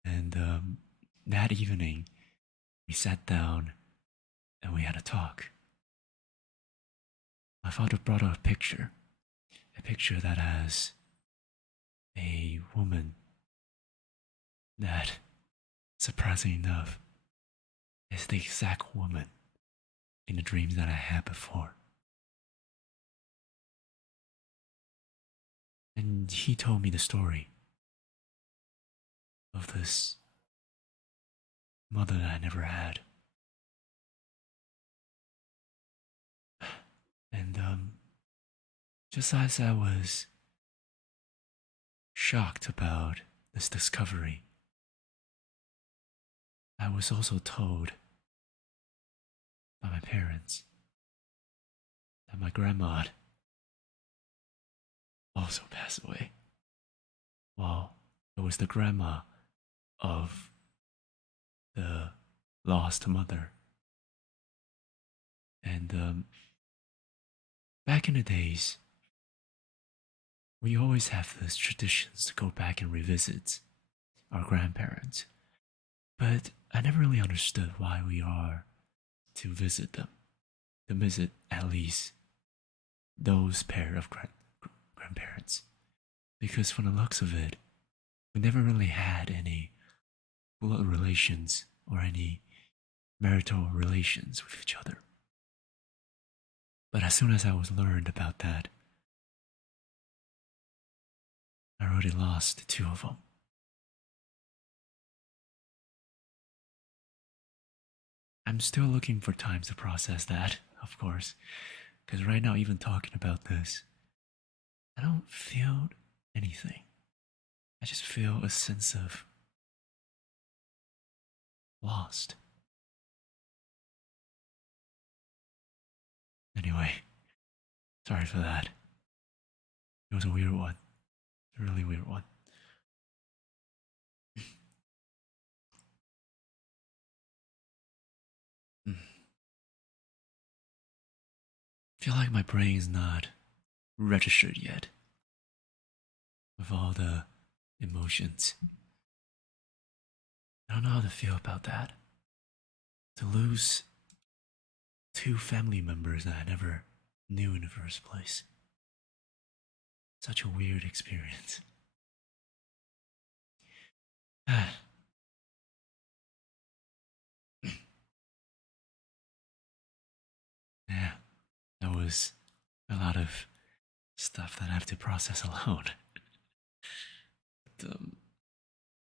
and that evening we sat down and we had a talk. My father brought up a picture that has a woman that, surprisingly enough, is the exact woman in the dreams that I had before. And he told me the story of this mother that I never had. And just as I was shocked about this discovery, I was also told by my parents that my grandma also passed away. Well, it was the grandma of the lost mother. And back in the days, we always have these traditions to go back and revisit our grandparents. But I never really understood why we are to visit them, to visit at least those pair of grandparents. Because from the looks of it, we never really had any blood relations or any marital relations with each other. But as soon as I was learned about that, I already lost two of them. I'm still looking for time to process that, of course, because right now, even talking about this, I don't feel anything. I just feel a sense of lost. Anyway, sorry for that. It was a weird one. A really weird one. I feel like my brain is not registered yet with all the emotions. I don't know how to feel about that. To lose two family members that I never new in the first place. Such a weird experience. Yeah, that was a lot of stuff that I have to process alone. But,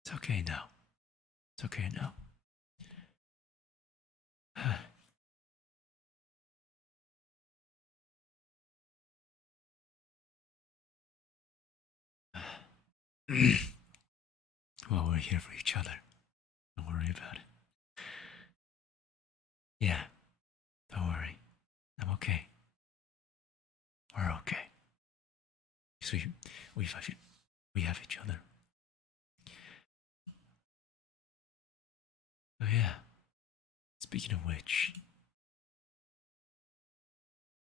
it's okay now. It's okay now. Well, we're here for each other. Don't worry about it. Yeah, don't worry. I'm okay. We're okay. So we have each other. Oh yeah. Speaking of which,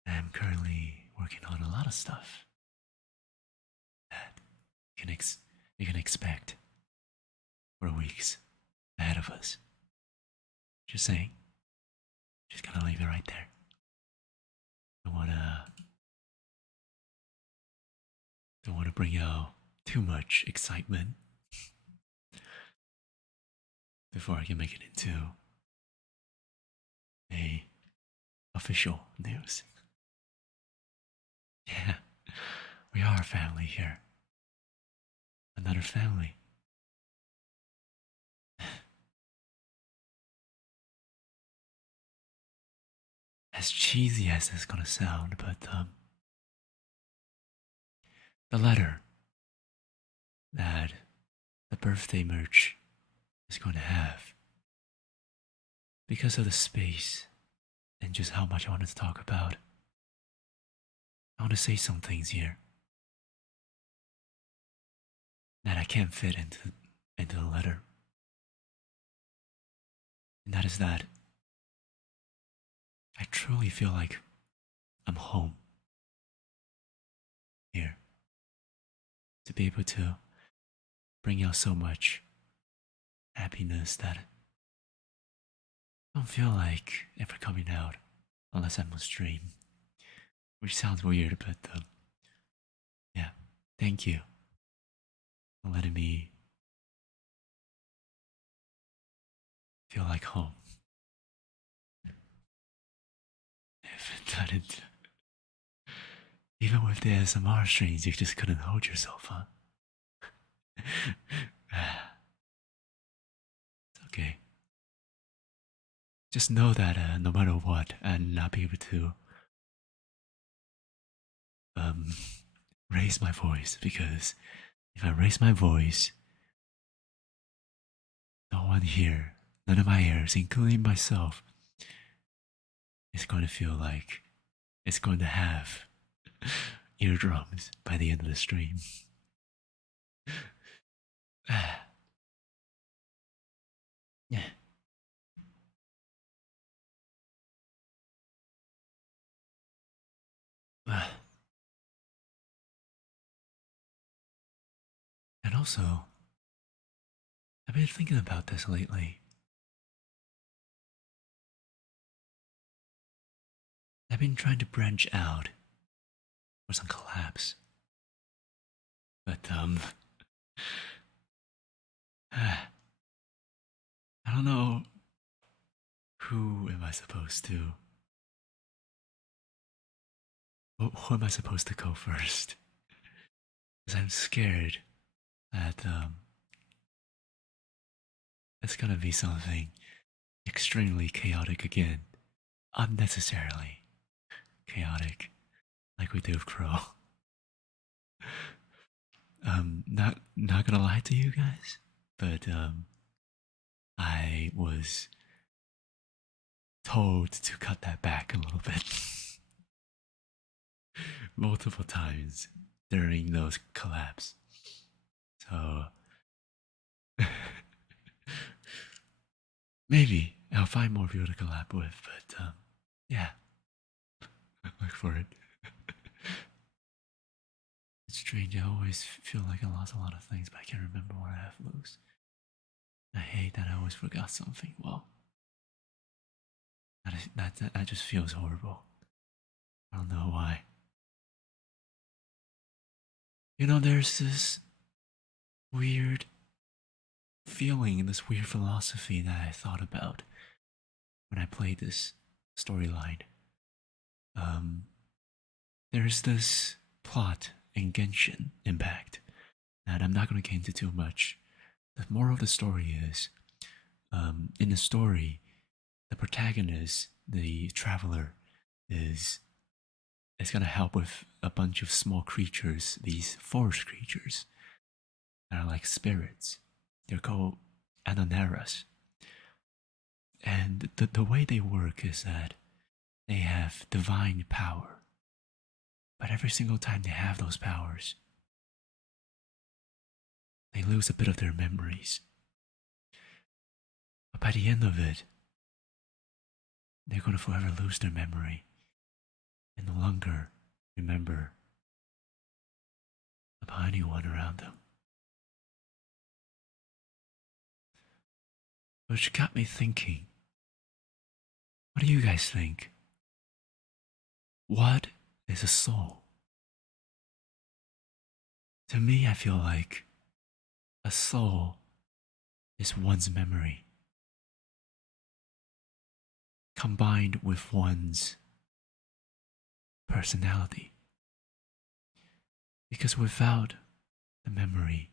I'm currently working on a lot of stuff that you can expect for weeks ahead of us. Just saying. Just gonna leave it right there. Don't wanna bring out too much excitement before I can make it into a official news. Yeah, we are a family here. Another family. As cheesy as it's gonna sound, but the letter that the birthday merch is going to have, because of the space and just how much I wanted to talk about, I want to say some things here that I can't fit into the letter. And that is that I truly feel like I'm home here. To be able to bring out so much happiness that I don't feel like ever coming out unless I'm on stream. Which sounds weird, but yeah, thank you for letting me feel like home. If that it, even with the ASMR streams, you just couldn't hold yourself, huh? It's okay. Just know that no matter what, I'll not be able to raise my voice, because if I raise my voice, no one here, none of my ears, including myself, is going to feel like it's going to have eardrums by the end of the stream. Yeah. And also, I've been thinking about this lately. I've been trying to branch out for some collabs. But, I don't know who am I supposed to. Who am I supposed to go first? Because I'm scared that, it's gonna be something extremely chaotic again. Unnecessarily chaotic, like we do with Crow. Not gonna lie to you guys, but I was told to cut that back a little bit multiple times during those collabs. So maybe I'll find more people to collab with, but yeah, look for it. It's strange. I always feel like I lost a lot of things, but I can't remember what I have lost. I hate that I always forgot something. Well, that just feels horrible. I don't know why. You know, there's this weird feeling, this weird philosophy that I thought about when I played this storyline. There's this plot in Genshin Impact that I'm not going to get into too much. The moral of the story is, in the story, the protagonist, the traveler, is going to help with a bunch of small creatures, these forest creatures that are like spirits. They're called Anonaras. And the way they work is that they have divine power. But every single time they have those powers, they lose a bit of their memories. But by the end of it, they're going to forever lose their memory and no longer remember about anyone around them. Which got me thinking, what do you guys think? What is a soul? To me, I feel like a soul is one's memory combined with one's personality. Because without the memory,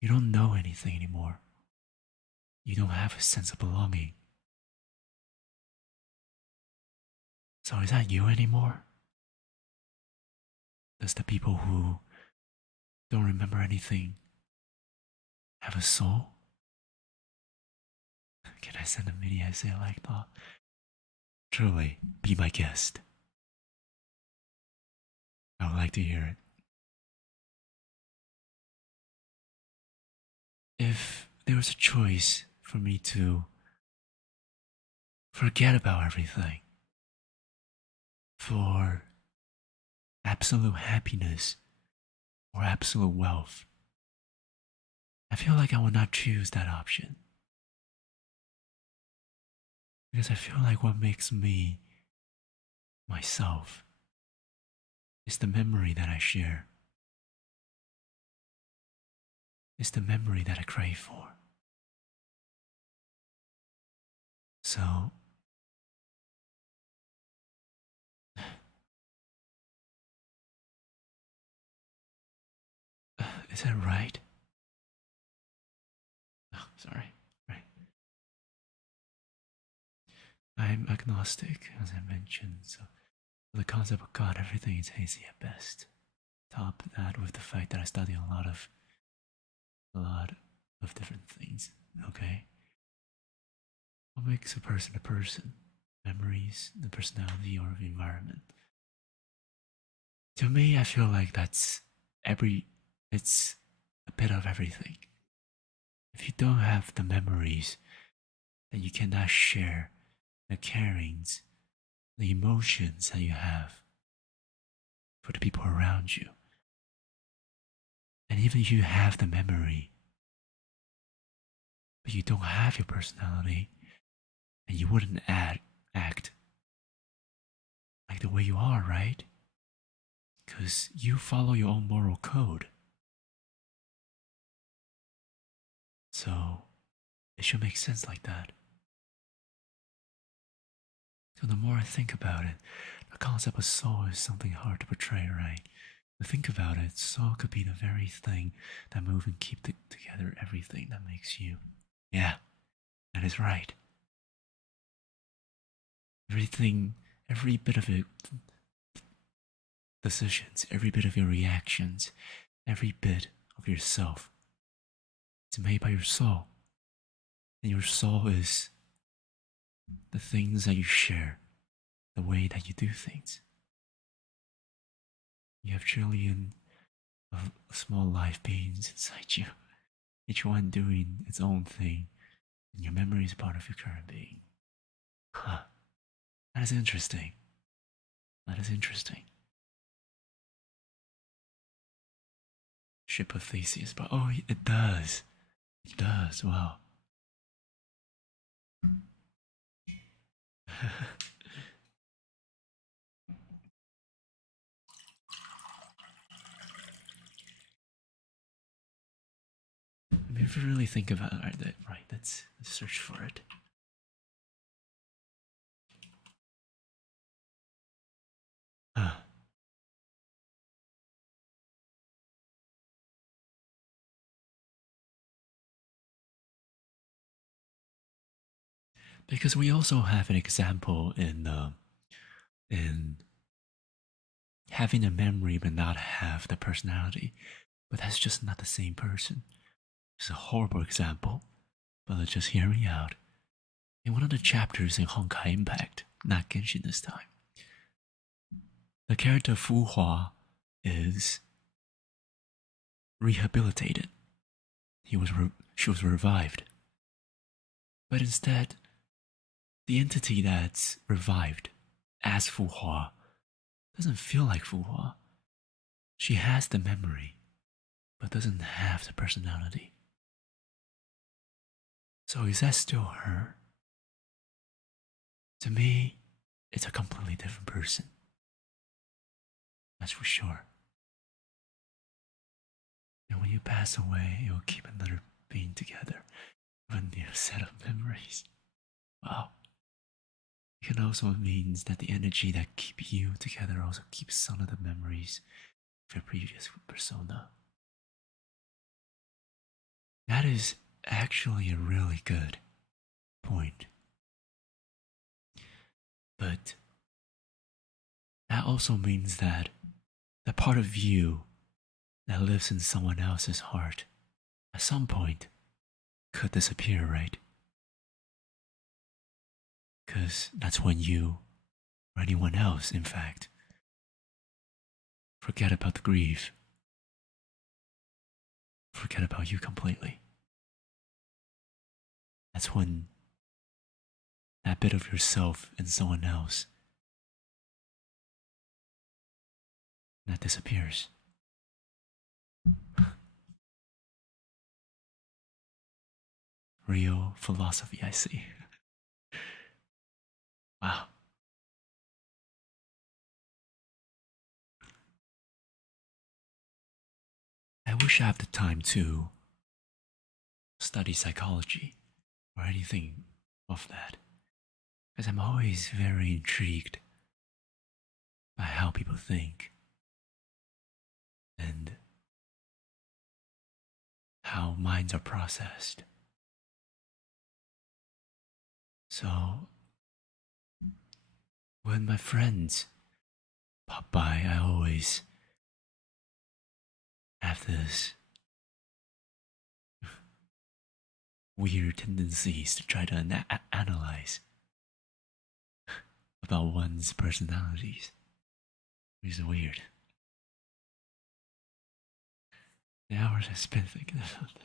you don't know anything anymore. You don't have a sense of belonging. So is that you anymore? Does the people who don't remember anything have a soul? Can I send a mini essay like that? Truly, be my guest. I would like to hear it. If there was a choice for me to forget about everything for absolute happiness or absolute wealth, I feel like I would not choose that option. Because I feel like what makes me myself is the memory that I share. It's the memory that I crave for. So, is that right? Oh, sorry. Right. I'm agnostic, as I mentioned, so the concept of God, everything is hazy at best. Top that with the fact that I study a lot of different things. Okay, what makes a person a person? Memories, the personality, or the environment? To me, I feel like it's a bit of everything. If you don't have the memories, then you cannot share the carings, the emotions that you have for the people around you. And even if you have the memory, but you don't have your personality, and you wouldn't act like the way you are, right? Because you follow your own moral code. So it should make sense like that. So the more I think about it, the concept of soul is something hard to portray, right? But think about it, soul could be the very thing that moves and keep together everything that makes you. Yeah, that is right. Everything, every bit of it, decisions, every bit of your reactions, every bit of yourself, it's made by your soul. And your soul is the things that you share, the way that you do things. You have trillion of small life beings inside you, each one doing its own thing, and your memory is part of your current being. Huh. That is interesting. That is interesting. Ship of Theseus, but oh, it does. It does, wow. if you really think about it, right, let's search for it. Because we also have an example in having a memory but not have the personality, but that's just not the same person. It's a horrible example, but just hear me out. In one of the chapters in Honkai Impact, not Genshin this time, the character Fu Hua is rehabilitated. She was revived. But instead, the entity that's revived as Fu Hua doesn't feel like Fu Hua. She has the memory, but doesn't have the personality. So is that still her? To me, it's a completely different person. That's for sure. And when you pass away, you'll keep another being together with a new set of memories. Wow. It can also mean that the energy that keep you together also keeps some of the memories of your previous persona. That is actually a really good point. But that also means that the part of you that lives in someone else's heart at some point could disappear, right? Because that's when you, or anyone else, in fact, forget about the grief, forget about you completely. That's when that bit of yourself in someone else that disappears. Real philosophy, I see. Wow. I wish I had the time to study psychology or anything of that, because I'm always very intrigued by how people think and how minds are processed. So, when my friends pop by, I always have this weird tendencies to try to analyze about one's personalities, which is weird. The hours I spent thinking about this.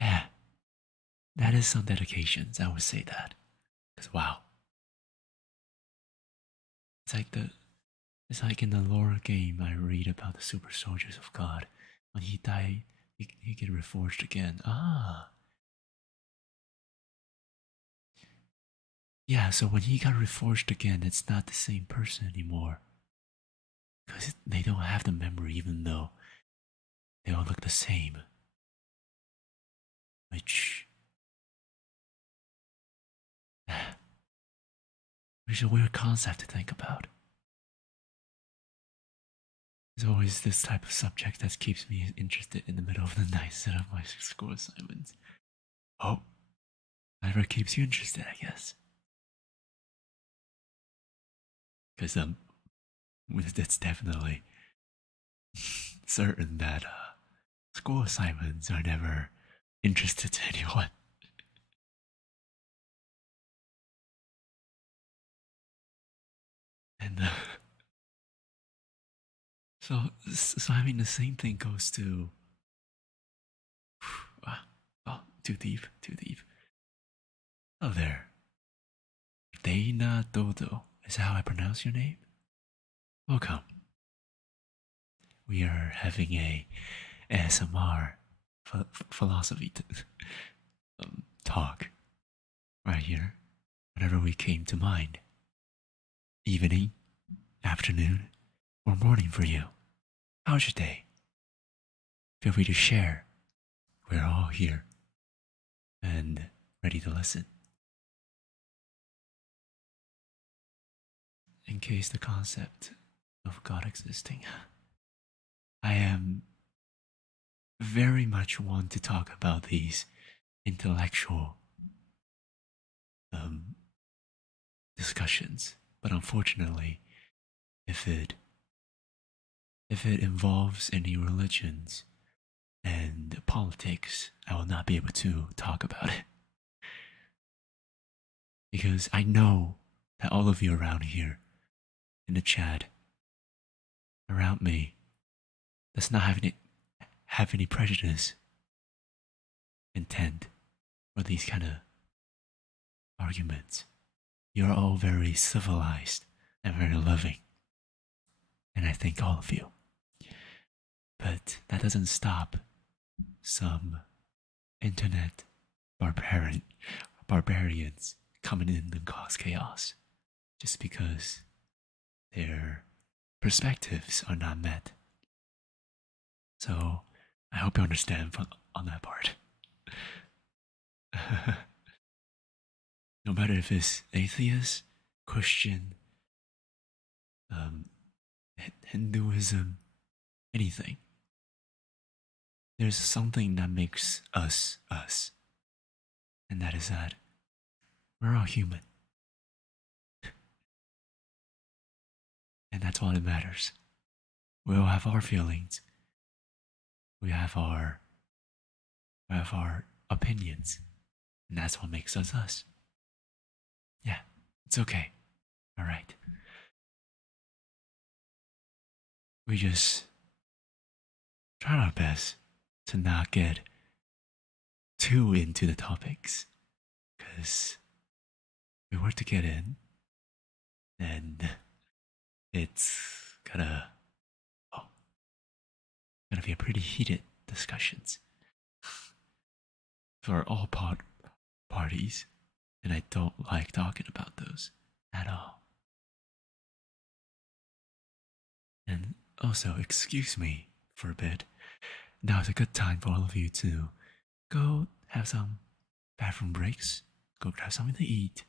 Yeah, that is some dedications, I would say that. Because wow. It's like in the lore game I read about the super soldiers of God. When he died, he get reforged again. Ah. Yeah, so when he got reforged again, it's not the same person anymore. Because they don't have the memory, even though they all look the same. Which is a weird concept to think about. There's always this type of subject that keeps me interested in the middle of the night instead of my school assignments. Oh, whatever keeps you interested, I guess. Because it's definitely certain that school assignments are never interested to anyone. And so I mean, the same thing goes to. Oh, too deep. Oh, there. Dana Dodo is how I pronounce your name. Welcome. We are having a ASMR philosophy talk right here. Whenever we came to mind. Evening, afternoon, or morning for you. How's your day? Feel free to share we're all here and ready to listen. In case the concept of God existing, I am very much one to talk about these intellectual discussions, but unfortunately, if it involves any religions and politics, I will not be able to talk about it. Because I know that all of you around here in the chat around me does not have any prejudice, intent, or these kind of arguments. You're all very civilized and very loving, and I thank all of you. But that doesn't stop some internet barbarians coming in and cause chaos just because their perspectives are not met. So I hope you understand on that part. No matter if it's atheist, Christian, Hinduism, anything, there's something that makes us us, and that is that we're all human. And that's all that matters. We all have our feelings. We have our opinions. And that's what makes us us. Yeah, it's okay. Alright. We just try our best to not get too into the topics. Because if we were to get in, then it's gonna be a pretty heated discussions for all parties, and I don't like talking about those at all. And also, excuse me for a bit. Now is a good time for all of you to go have some bathroom breaks, go grab something to eat,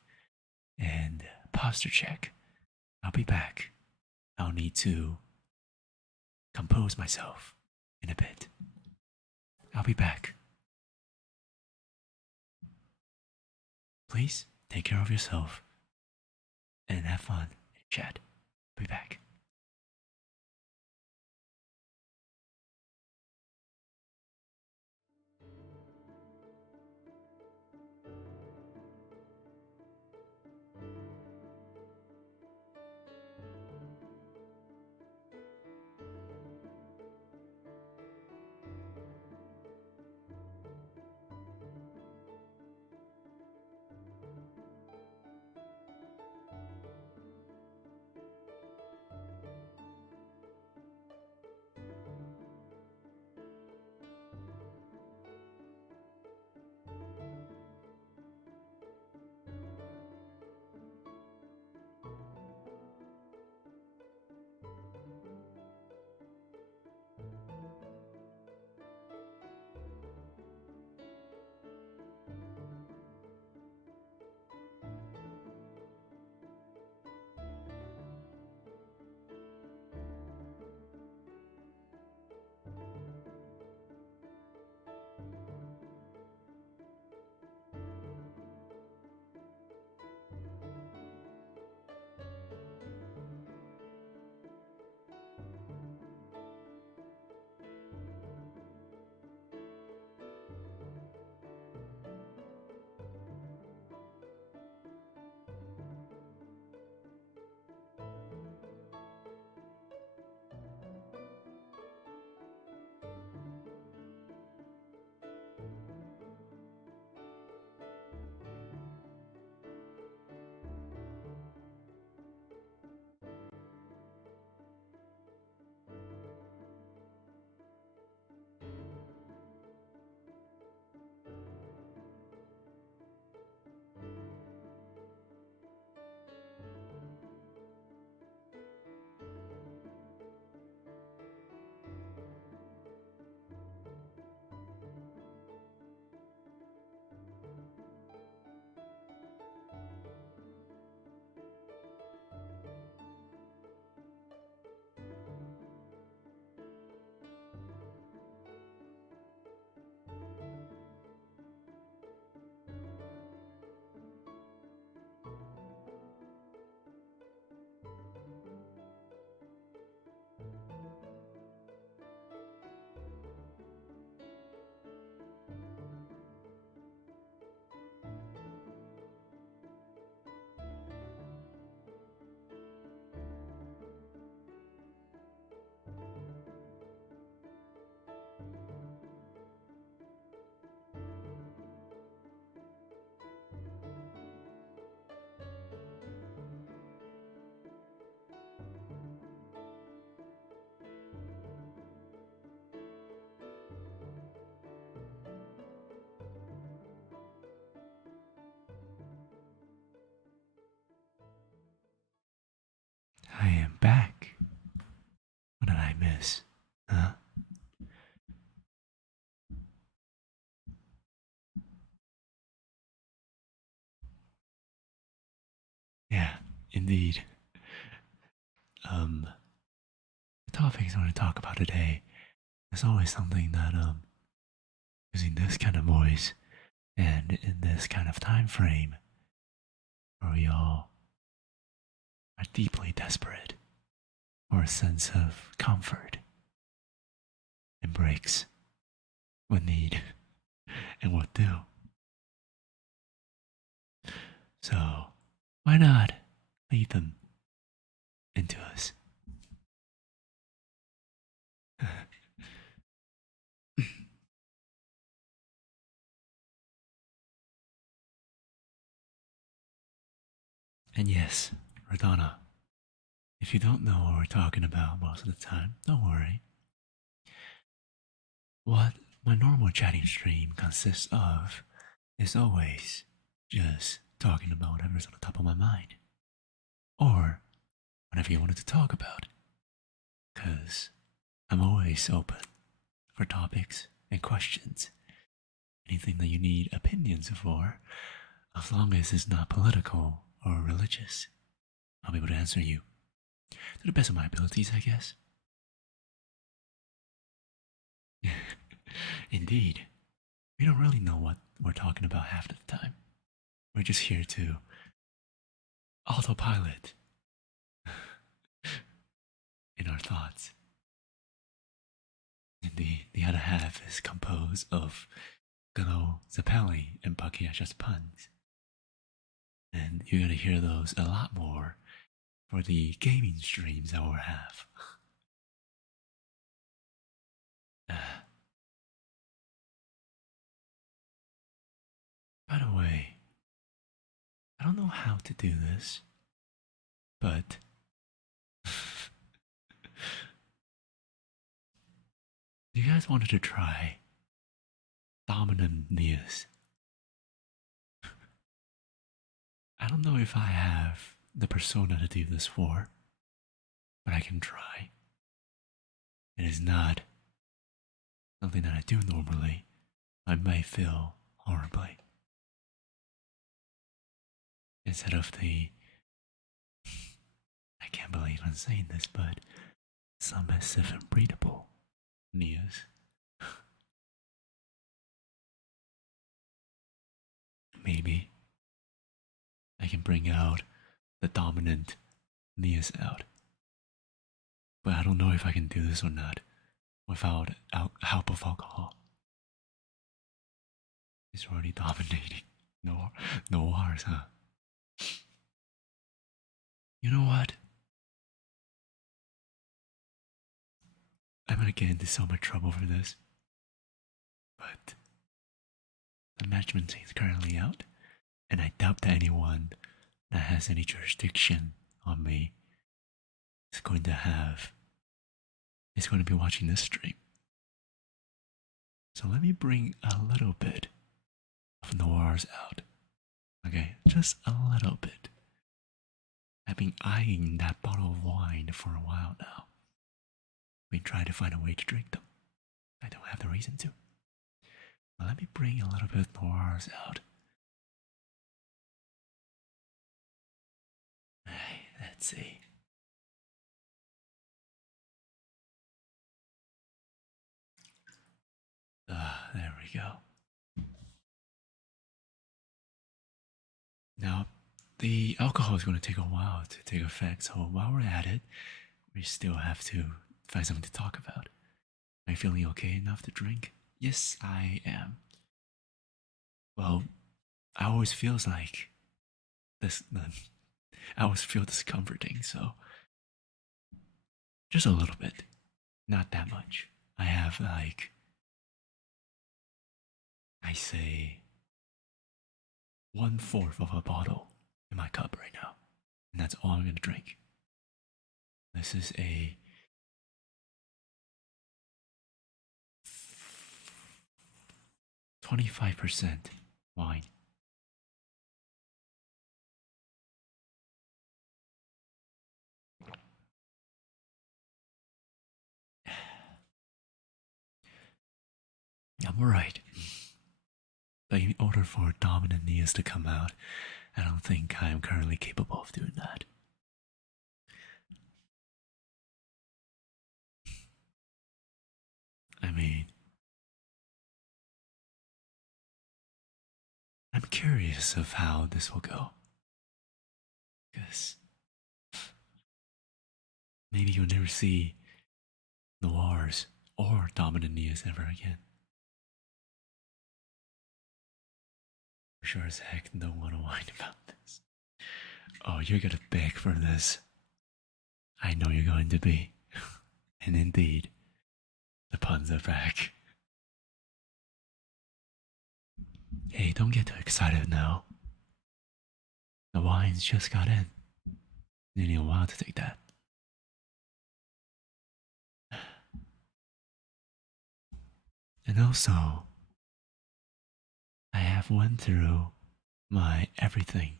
and posture check. I'll be back. I'll need to compose myself in a bit. I'll be back. Please take care of yourself and have fun in chat. Be back. Indeed. The topics I want to talk about today is always something that using this kind of voice and in this kind of time frame where we all are deeply desperate for a sense of comfort and breaks what need and what do. So, why not lead them into us? And yes, Radana, if you don't know what we're talking about most of the time, don't worry. What my normal chatting stream consists of is always just talking about whatever's on the top of my mind. Or whatever you wanted to talk about. Because I'm always open for topics and questions. Anything that you need opinions for, as long as it's not political or religious, I'll be able to answer you. To the best of my abilities, I guess. Indeed. We don't really know what we're talking about half the time. We're just here to autopilot in our thoughts. And the other half is composed of good old Zappelli and Bakayasha's puns. And you're gonna hear those a lot more for the gaming streams that we'll have. By the way, I don't know how to do this, but you guys wanted to try dominant Nious. I don't know if I have the persona to do this for, but I can try. It is not something that I do normally. I might feel horribly. Instead of the, I can't believe I'm saying this, but submissive and breedable Nious. Maybe I can bring out the dominant Nious out. But I don't know if I can do this or not without help of alcohol. It's already dominating. No R's, huh? You know what? I'm gonna get into so much trouble for this. But the management team is currently out, and I doubt that anyone that has any jurisdiction on me is going to be watching this stream. So let me bring a little bit of noirs out. Okay, just a little bit. I've been eyeing that bottle of wine for a while now. Been trying to find a way to drink them. I don't have the reason to. But let me bring a little bit of noirs out. Let's see. There we go. Now, the alcohol is going to take a while to take effect, so while we're at it, we still have to find something to talk about. Am I feeling okay enough to drink? Yes, I am. Well, I always feels like this. I always feel discomforting, so just a little bit, not that much. I have like, I say, 1/4 of a bottle in my cup right now, and that's all I'm gonna drink. This is a 25% wine. I'm alright. But in order for dominant Nious to come out, I don't think I am currently capable of doing that. I mean, I'm curious of how this will go. Because maybe you'll never see Noirs or Dominant Nias ever again. For sure as heck don't want to whine about this. Oh, you're gonna beg for this. I know you're going to be. And indeed, the puns are back. Hey, don't get too excited now. The wines just got in. You need a while to take that. And also, I have went through my everything.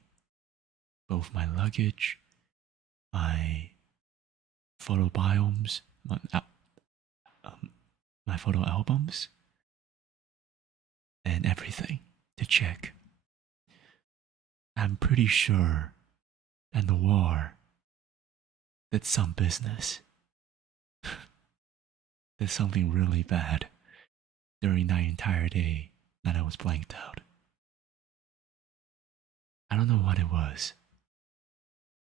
Both my luggage, my photo biomes, my photo albums, and everything to check. I'm pretty sure that the war did some business. Did something really bad during that entire day that I was blanked out. I don't know what it was,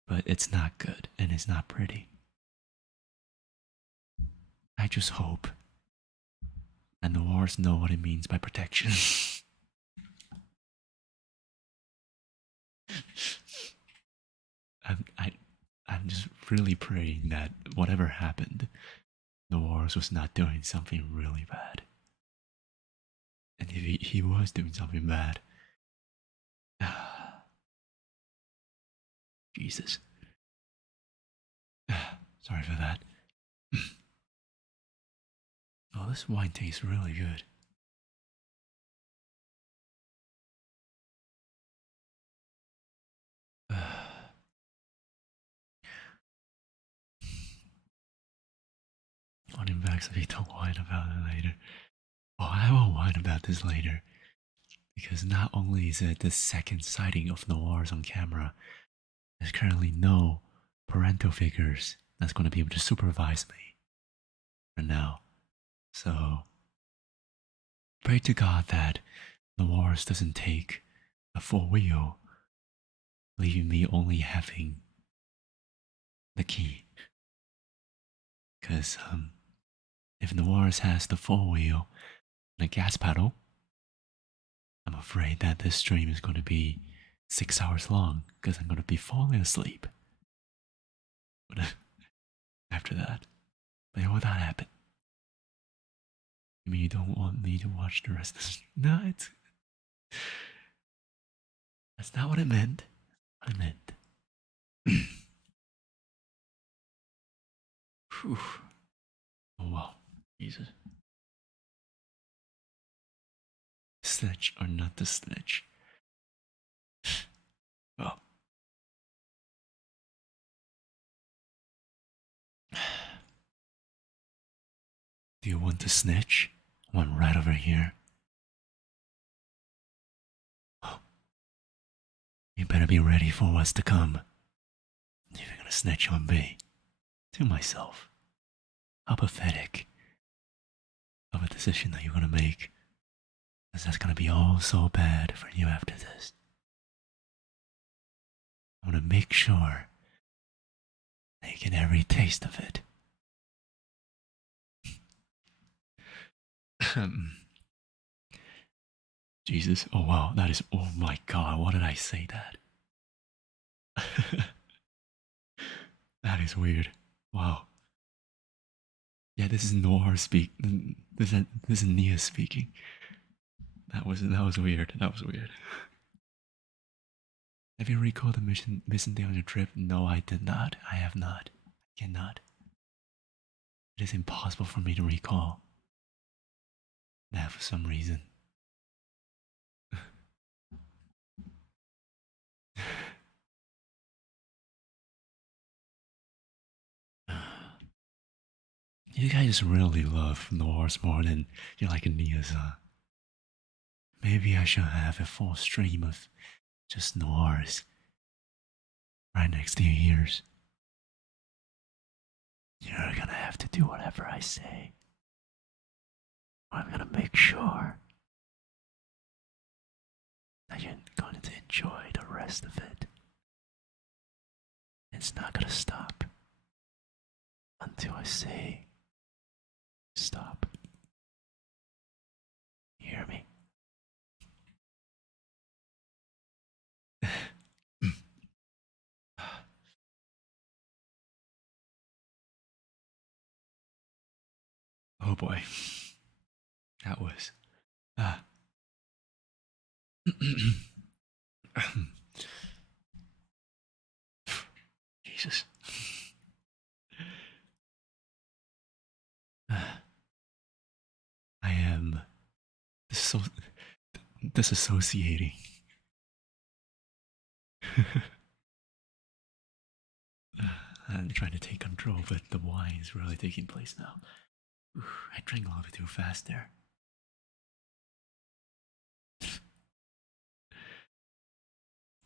but it's not good and it's not pretty. I just hope and the wars know what it means by protection. I'm just really praying that whatever happened, the wars was not doing something really bad. And if he was doing something bad, Jesus. Sorry for that. Oh, this wine tastes really good. On actually don't whine about it later. Oh, I will whine about this later. Because not only is it the second sighting of noirs on camera, there's currently no parental figures that's going to be able to supervise me for now. So, pray to God that noirs doesn't take a full wheel, leaving me only having the key. Because if noirs has the full wheel and a gas pedal, I'm afraid that this stream is going to be 6 hours long because I'm going to be falling asleep. After that. But will that happen? You mean you don't want me to watch the rest of this? No, it's... That's not what I meant. What I meant. Whew. Oh wow. Jesus. Snitch or not the snitch? Well. Do you want to snitch? One right over here. Oh. You better be ready for what's to come. If you're gonna snitch on me. To myself. How pathetic of a decision that you're gonna make. Because that's gonna be all so bad for you after this. I wanna make sure that you get every taste of it. Jesus, oh wow, that is, oh my god, why did I say that? That is weird. Wow. Yeah, this is Noir speak. This is Nia speaking. That was weird. That was weird. Have you recalled the missing day on your trip? No, I did not. I have not. I cannot. It is impossible for me to recall that for some reason. You guys really love noirs more than you like Nia's. Maybe I should have a full stream of just noirs right next to your ears. You're gonna have to do whatever I say. I'm gonna make sure that you're going to enjoy the rest of it. It's not gonna stop until I say stop. You hear me? Oh boy. That was. Jesus. I am disassociating. I'm trying to take control, but the wine is really taking place now. I drank a little bit too fast there.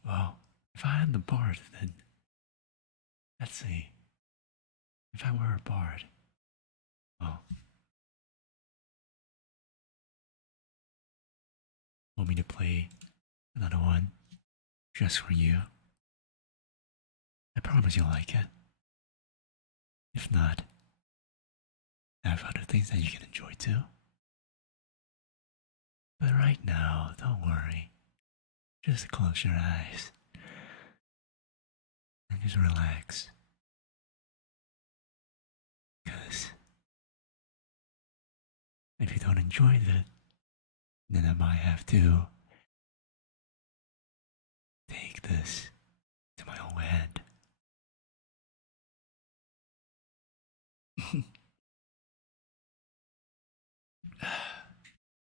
Well, if I am the bard, then let's see. If I were a bard, oh, want me to play another one just for you? I promise you'll like it. If not, I have other things that you can enjoy too. But right now, don't worry. Just close your eyes and just relax. Because if you don't enjoy it, then I might have to take this to my own hand.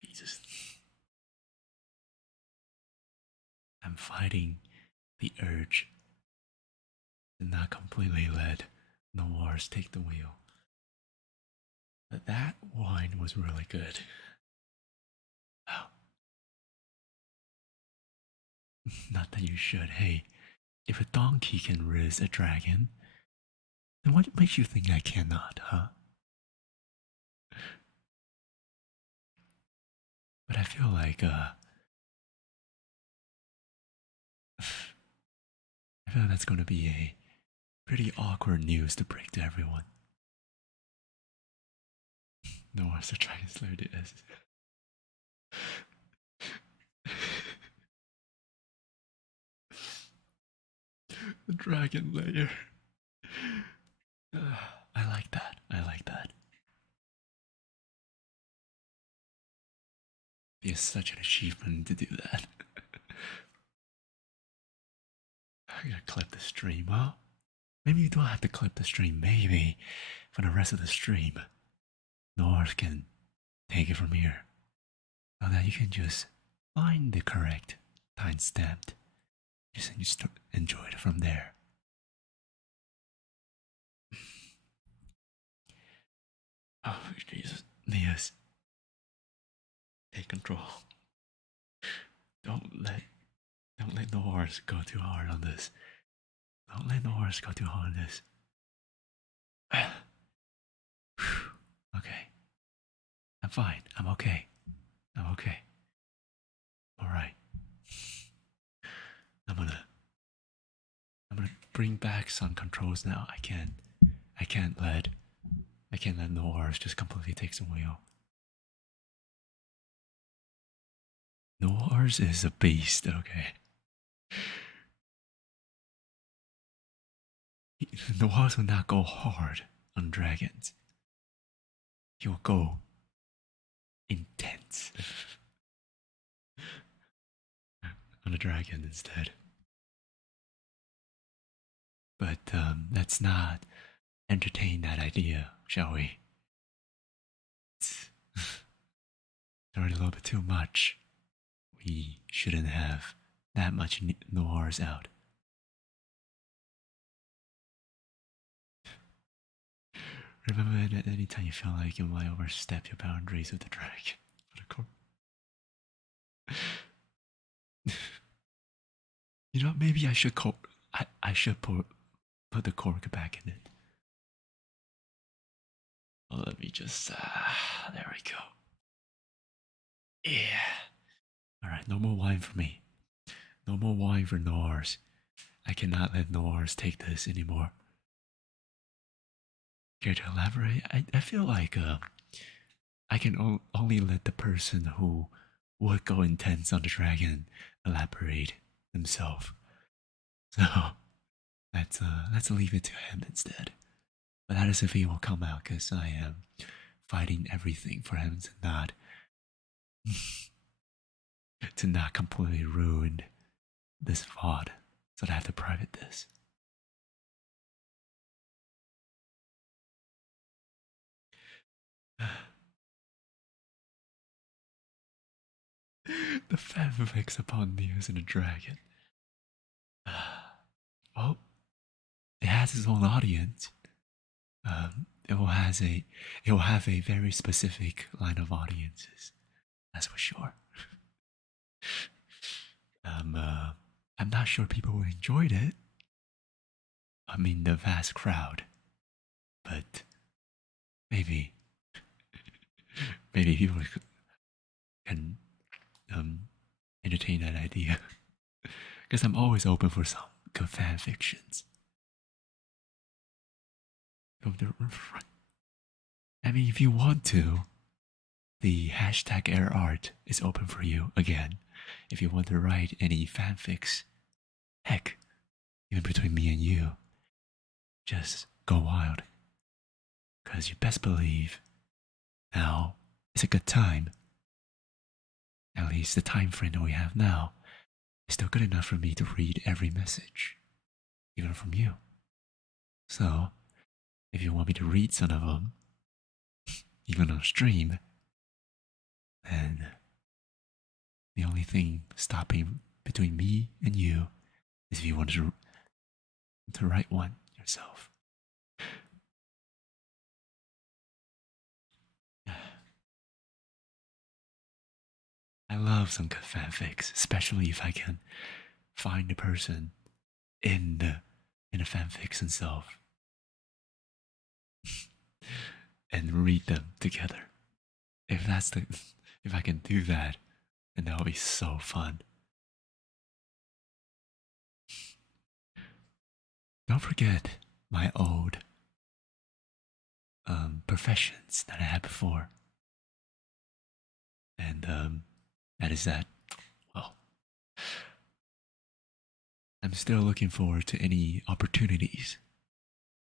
Jesus. I'm fighting the urge to not completely let the wars take the wheel. But that wine was really good. Wow. Not that you should. Hey, if a donkey can riz a dragon, then what makes you think I cannot, huh? But I feel like, I feel like that's going to be a pretty awkward news to break to everyone. No one's trying to slow this. The dragon layer. I like that. I like that. It's such an achievement to do that. I'm gonna clip the stream. Well, maybe you don't have to clip the stream. Maybe for the rest of the stream, North can take it from here. So that you can just find the correct timestamp. Just enjoy it from there. Oh, Jesus. Nious. Take control. Don't let the horse go too hard on this. Don't let the horse go too hard on this. Okay. I'm fine. I'm okay. I'm okay. Alright. I'm gonna bring back some controls now. I can't let the horse just completely take the wheel. Noirs is a beast, okay? Noirs will not go hard on dragons. He will go intense on a dragon instead. But let's not entertain that idea, shall we? It's already a little bit too much. We shouldn't have that much noirs out. Remember that anytime you feel like you might overstep your boundaries with the dragon. You know, maybe I should I should put the cork back in it. Oh, let me just there we go. Yeah. Alright, no more wine for me. No more wine for Noirs. I cannot let Noirs take this anymore. Care to elaborate? I feel like I can only let the person who would go intense on the dragon elaborate himself. So let's leave it to him instead. But that is if he will come out, because I am fighting everything for him to not completely ruin this VOD. So I have to private this. The fanfics upon Nious and the dragon. Well, it has its own audience. It will have a very specific line of audiences. That's for sure. I'm not sure people will enjoy it. I mean, the vast crowd, but maybe people can entertain that idea. Because I'm always open for some good fan fictions. I mean, if you want to, the hashtag AirArt is open for you again. If you want to write any fanfics, heck, even between me and you, just go wild. Because you best believe now is a good time. At least the time frame that we have now is still good enough for me to read every message, even from you. So, if you want me to read some of them, even on stream, then the only thing stopping between me and you is if you want to write one yourself. I love some good fanfics, especially if I can find the person in the fanfics themselves and read them together. If I can do that, then that'll be so fun. Don't forget my old professions that I had before, and that is that. Well, I'm still looking forward to any opportunities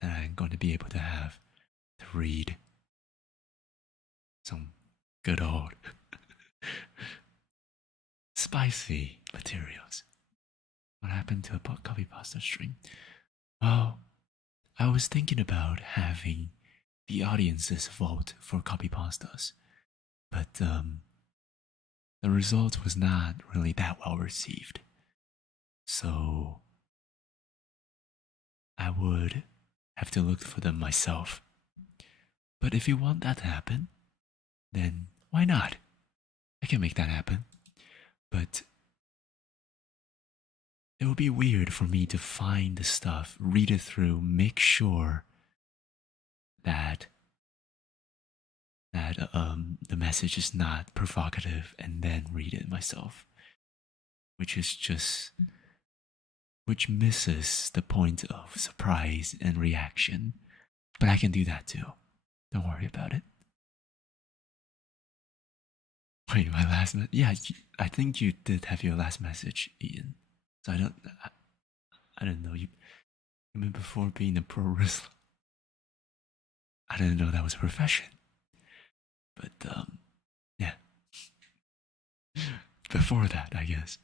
that I'm going to be able to have to read some good old spicy materials. What happened to a copy pasta stream? Well, I was thinking about having the audiences vote for copy pastas, but the result was not really that well received. So I would have to look for them myself. But if you want that to happen, then why not? I can make that happen. But it would be weird for me to find the stuff, read it through, make sure that the message is not provocative, and then read it myself, which misses the point of surprise and reaction. But I can do that too. Don't worry about it. Wait, my last message? Yeah, I think you did have your last message, Ian. So I don't know. You mean before being a pro wrestler? I didn't know that was a profession. But yeah. Before that, I guess.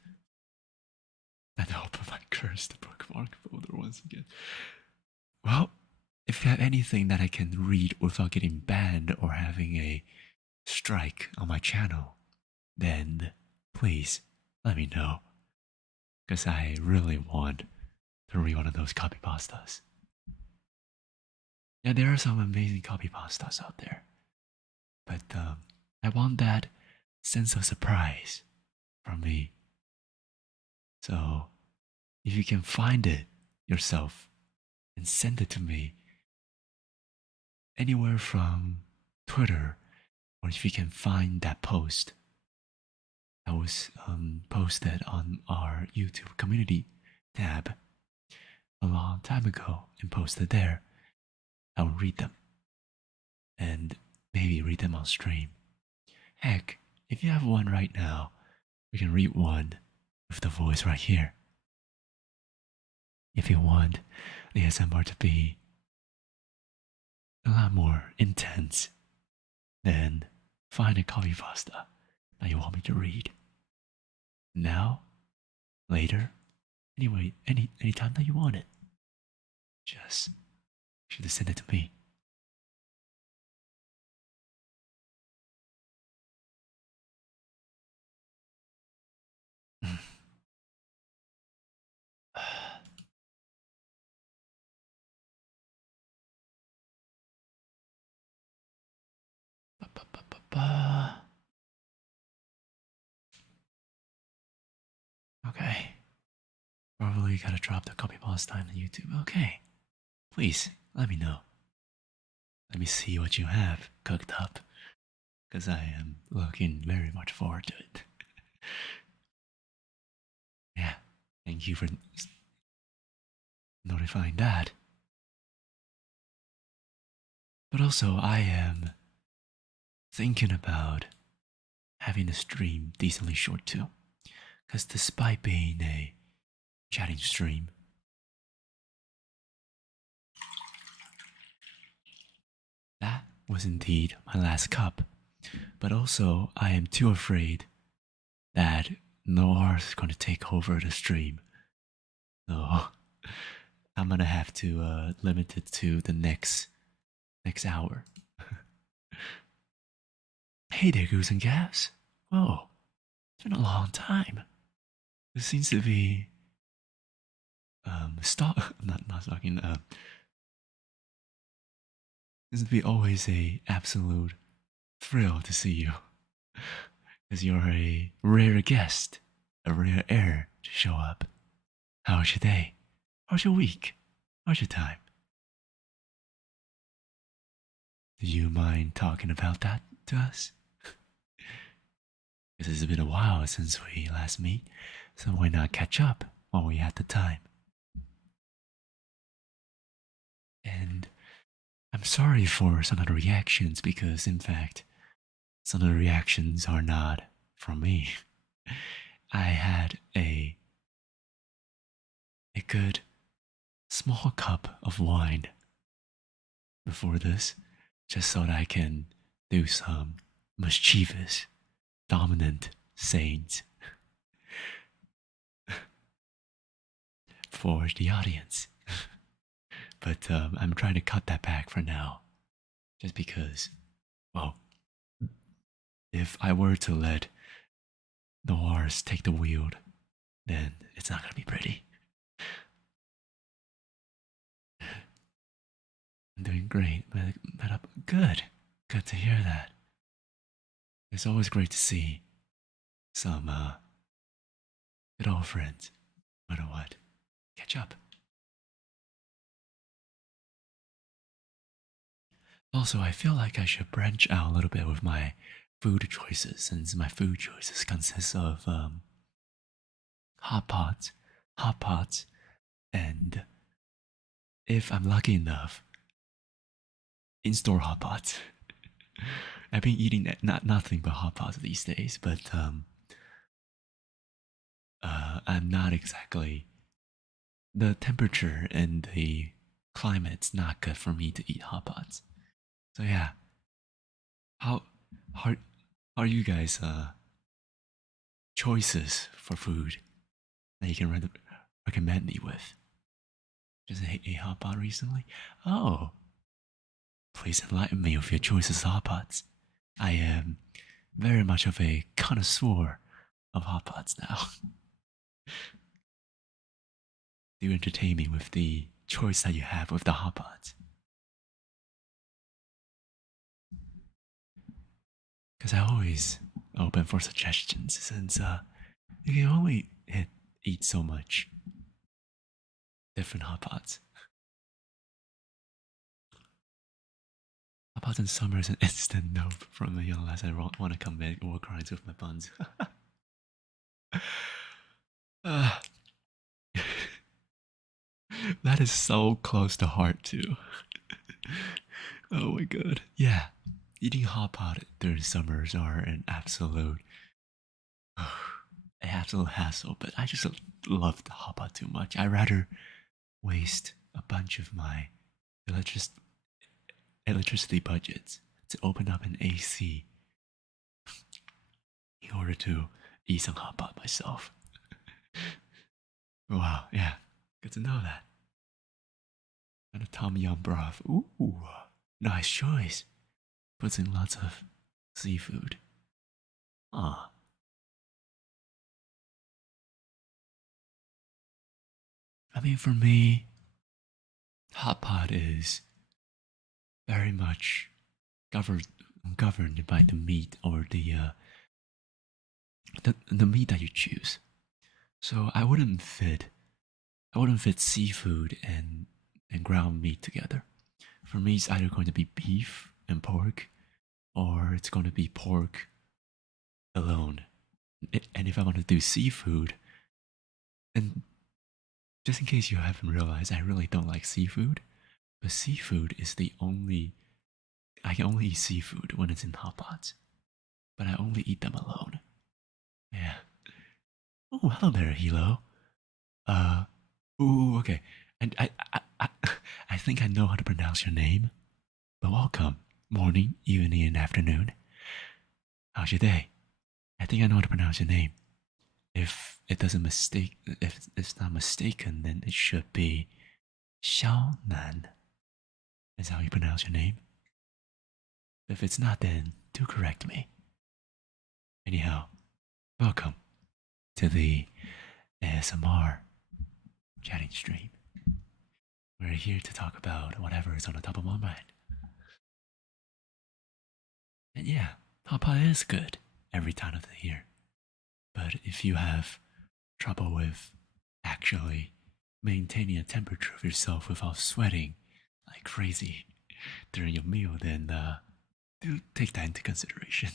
And open my cursed bookmark folder once again. Well, if you have anything that I can read without getting banned or having a strike on my channel, then please let me know. Because I really want to read one of those copy pastas. Yeah, there are some amazing copy pastas out there. But I want that sense of surprise from me. So, if you can find it yourself and send it to me anywhere from Twitter, or if you can find that post that was posted on our YouTube community tab a long time ago and posted there. I will read them and maybe read them on stream. Heck, if you have one right now, we can read one with the voice right here. If you want the ASMR to be a lot more intense, then find a copy pasta that you want me to read. Now, later, anyway, any time that you want it. Just send it to me. Okay. Probably gotta drop the copy pasta on YouTube. Okay. Please, let me know. Let me see what you have cooked up. Because I am looking very much forward to it. Yeah. Thank you for notifying that. But also, I am thinking about having the stream decently short too. Because despite being a chatting stream, that was indeed my last cup. But also, I am too afraid that Noir is going to take over the stream. So, I'm gonna have to limit it to the next hour. Hey there, goose and gaps. Whoa, it's been a long time. This seems to be not stalking. Seems to be always a absolute thrill to see you, as you're a rare guest, a rare air to show up. How's your day? How's your week? How's your time? Do you mind talking about that to us? Because it's been a while since we last meet, so why not catch up while we had the time? And I'm sorry for some of the reactions because, in fact, some of the reactions are not from me. I had a good small cup of wine before this, just so that I can do some mischievous, dominant sayings for the audience. But I'm trying to cut that back for now, just because, well, if I were to let Noirs take the wheel, then it's not gonna be pretty. I'm doing great, but good. Good to hear that. It's always great to see some good old friends, no matter what, catch up. Also, I feel like I should branch out a little bit with my food choices, since my food choices consist of hot pots, and if I'm lucky enough, in-store hot pots. I've been eating nothing but hot pots these days, but I'm not exactly, the temperature and the climate's not good for me to eat hot pots. So yeah, how how are you guys choices for food that you can recommend me with? Just a hot pot recently? Oh, please enlighten me with your choices of hot pots. I am very much of a connoisseur of hot pots now. Do entertain me with the choice that you have with the hot pots. Because I always open for suggestions since you can only eat so much different hot pots. Hot pots in summer is an instant nope from me unless I want to commit war crimes with my buns. Uh, that is so close to heart too. Oh my god. Yeah. Eating hot pot during summers are an absolute hassle, but I just love the hot pot too much. I'd rather waste a bunch of my electric- electricity budgets to open up an AC in order to eat some hot pot myself. Wow, yeah, good to know that. And a tom yum broth. Ooh, nice choice. Puts in lots of seafood. Ah, I mean, for me, hot pot is very much governed governed by the meat or the meat that you choose. So I wouldn't fit seafood and ground meat together. For me, it's either going to be beef and pork, or it's going to be pork alone. And if I want to do seafood, and just in case you haven't realized, I really don't like seafood. But seafood is the only I can only eat seafood when it's in hot pots. But I only eat them alone. Yeah. Oh, hello there, Hilo. Uh, ooh, okay. And I think I know how to pronounce your name. But welcome, morning, evening, and afternoon. How's your day? I think I know how to pronounce your name. If it's not mistaken, then it should be Xiaonan. Is how you pronounce your name? If it's not, then do correct me. Anyhow, welcome to the ASMR chatting stream. We're here to talk about whatever is on the top of my mind. And yeah, Papa is good every time of the year. But if you have trouble with actually maintaining a temperature of yourself without sweating like crazy during your meal, then do take that into consideration.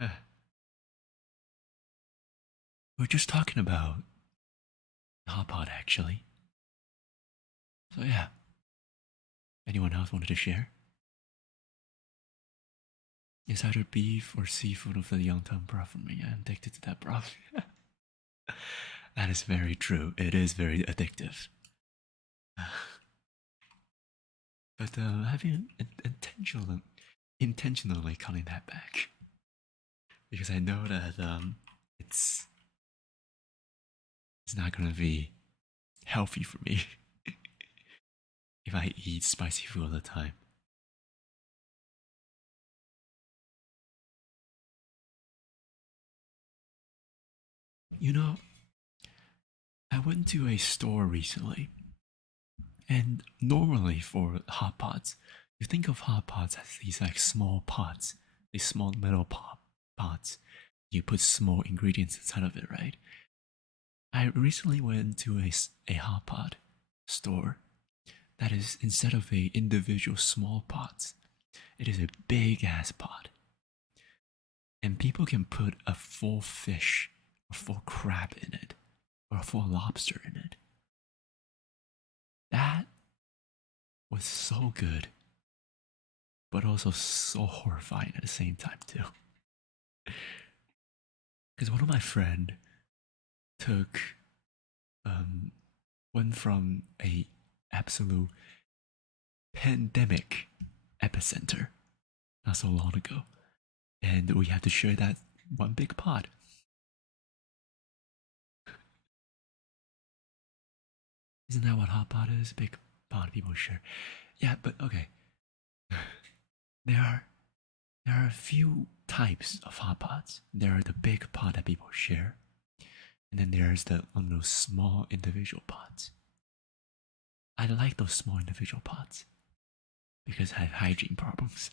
Uh, we're just talking about hot pot actually. So yeah, anyone else wanted to share? It's either beef or seafood with the young tongue broth for me. I'm addicted to that broth. That is very true. It is very addictive. But have you intentionally cutting that back? Because I know that it's it's not gonna be healthy for me if I eat spicy food all the time. You know, I went to a store recently, and normally for hot pots, you think of hot pots as these like small pots, these small metal pots. You put small ingredients inside of it, right? I recently went to a hot pot store that is, instead of a individual small pots, it is a big ass pot, and people can put a full fish or full crab in it or a full lobster in it. That was so good, but also so horrifying at the same time too. Because one of my friend took um went from a absolute pandemic epicenter not so long ago, and we had to share that one big pot. Isn't that what hot pot is? Big pot people share. Yeah, but okay. There are there are a few types of hot pots. There are the big pot that people share, and then there's the one of those small individual pots. I like those small individual pots because I have hygiene problems.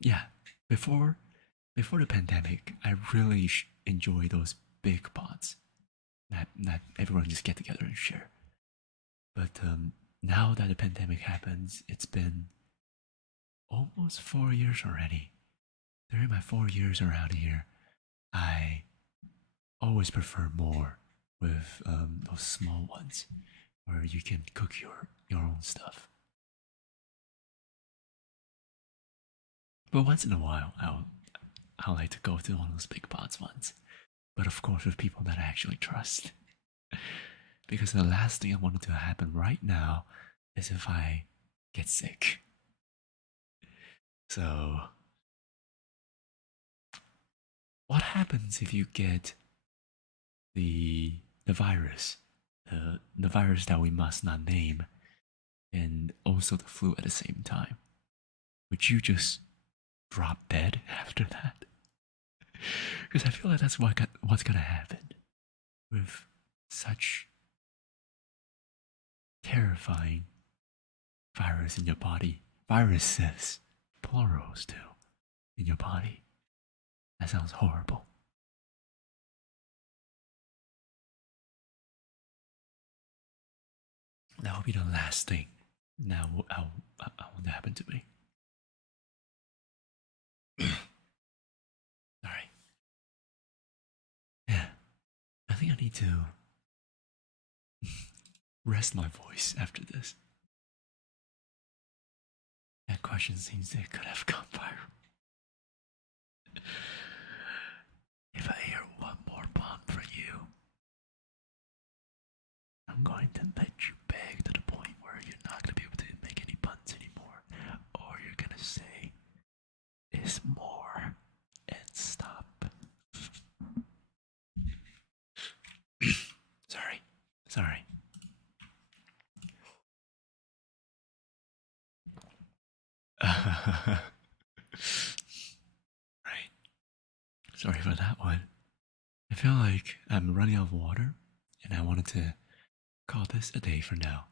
Yeah, before before the pandemic, I really enjoy those big pots that everyone just get together and share. But now that the pandemic happens, almost 4 years already. During my 4 years around here, I always prefer more with those small ones where you can cook your own stuff. But once in a while, I'll like to go to one of those big pots ones. But of course, with people that I actually trust. Because the last thing I want to happen right now is if I get sick. So, what happens if you get the virus, the virus that we must not name, and also the flu at the same time? Would you just drop dead after that? Because I feel like that's what's gonna happen with such terrifying virus in your body. Viruses, plurals too, in your body. That sounds horrible. That will be the last thing now I want to happen to me. Alright. Yeah. I think I need to rest my voice after this. That question seems it could have gone viral. If I hear one more pun for you, I'm going to let you beg to the point where you're not going to be able to make any puns anymore. Or you're going to say, is more, and stop. Sorry. Right. Sorry for that one. I feel like I'm running out of water, and I wanted to call this a day for now.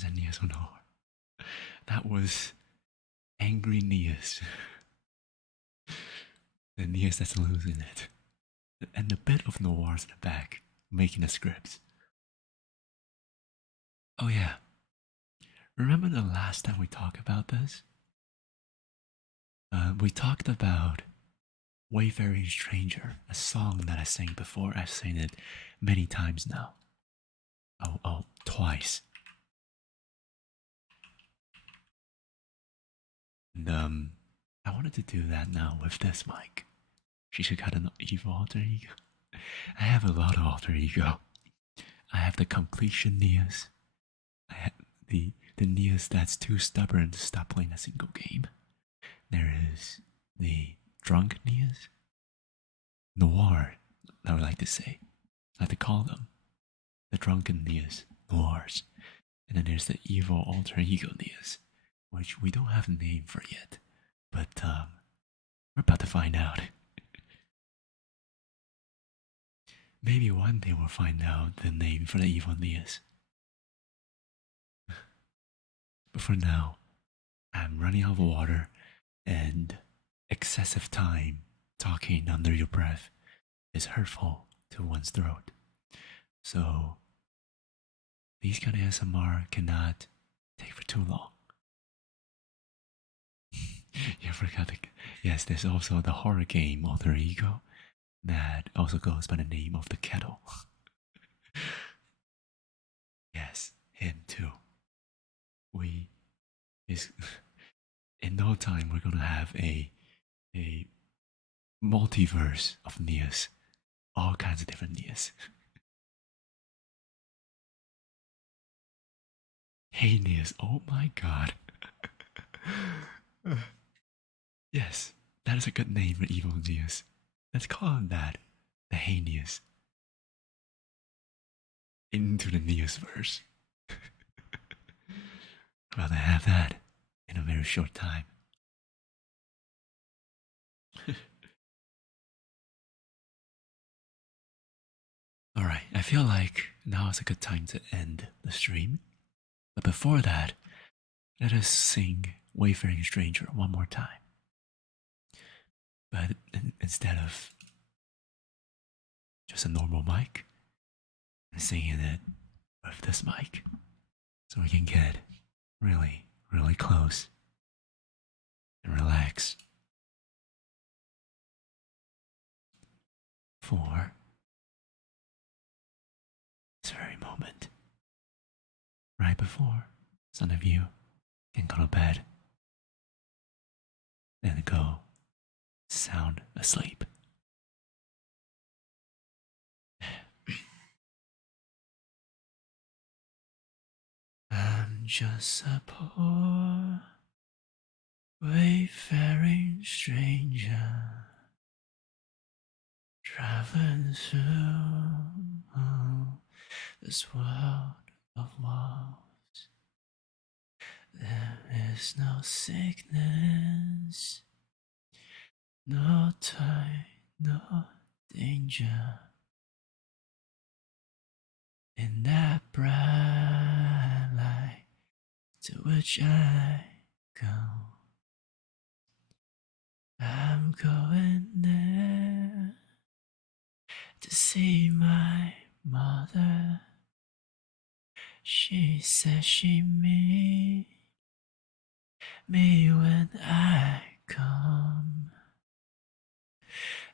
Nious or no? That was angry Nious. The Nious that's losing it. And a bit of noirs in the back, making the scripts. Oh yeah. Remember the last time we talked about this? We talked about Wayfaring Stranger, a song that I sang before. I've sang it many times now. Oh, twice. And I wanted to do that now with this mic. She should got an evil alter ego. I have a lot of alter ego. I have the completion Nious. I have the Nious that's too stubborn to stop playing a single game. There is the drunk Nious. Noir, I would like to say. I like to call them. The drunken Nious, noirs. And then there's the evil alter ego Nious, which we don't have a name for yet. But we're about to find out. Maybe one day we'll find out the name for the evil Nious. But for now, I'm running out of water, and excessive time talking under your breath is hurtful to one's throat. So, these kind of ASMR cannot take for too long. You forgot yes, there's also the horror game Alter Ego that also goes by the name of the kettle. Yes, him too. In no time we're gonna have a multiverse of Nious, all kinds of different Nious. Hey Nious, oh my god. Yes, that is a good name for evil Nious. Let's call him that, the Hey Nious. Into the Nious verse. About to have that in a very short time. Alright, I feel like now is a good time to end the stream. But before that, let us sing Wayfaring Stranger one more time. But instead of just a normal mic, I'm singing it with this mic. So we can get really, really close and relax. For this very moment, right before some of you can go to bed and go sound asleep. I'm just a poor, wayfaring stranger, traveling through this world of walls. There is no sickness, no time, no danger in that bright light to which I go. I'm going there to see my mother. She says she meet me when I come.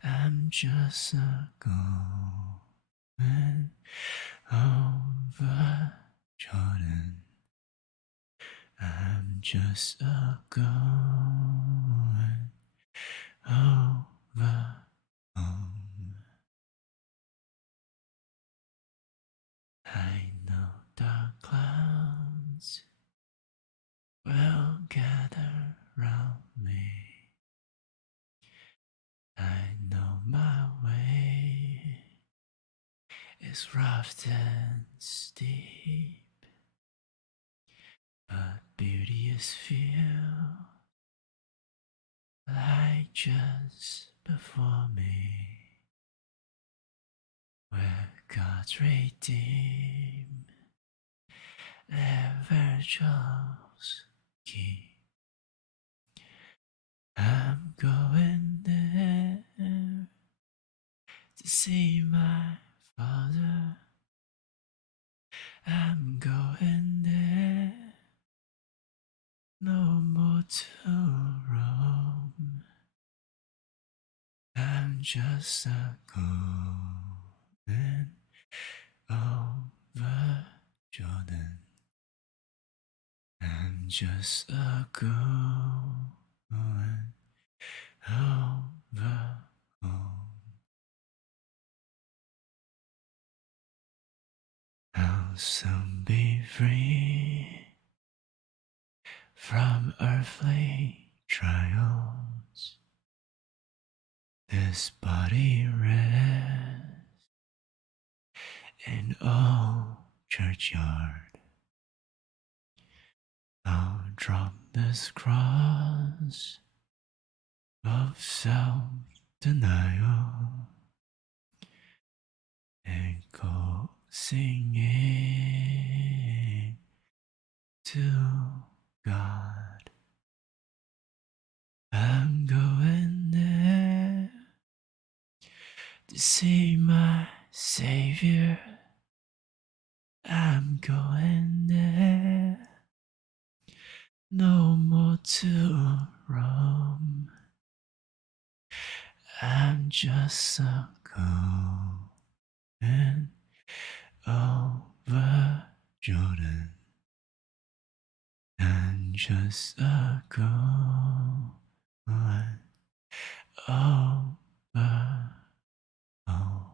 I'm just a going over Jordan. I'm just a going over home. I know the clouds will gather round me. I know my way is rough and steep, but beauty is few like just before me, where God's redeem their virtues keep. I'm going there to see my father. I'm going there no more to roam. I'm just a going over Jordan. I'm just a going over home. I'll soon be free from earthly trials. This body rests in old churchyard. I'll drop this cross of self-denial and go singing to God. I'm going there to see my Savior. I'm going there no more to roam. I'm just a going over Jordan. I'm just a going over home.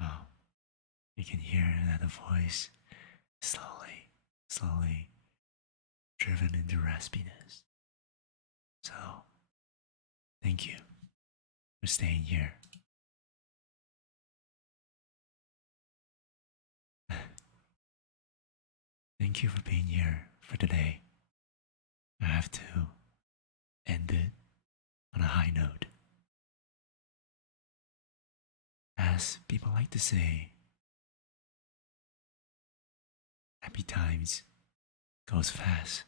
Oh, you can hear that the voice slowly driven into raspiness. So, thank you for staying here. Thank you for being here for today. I have to end it on a high note. As people like to say, happy times goes fast.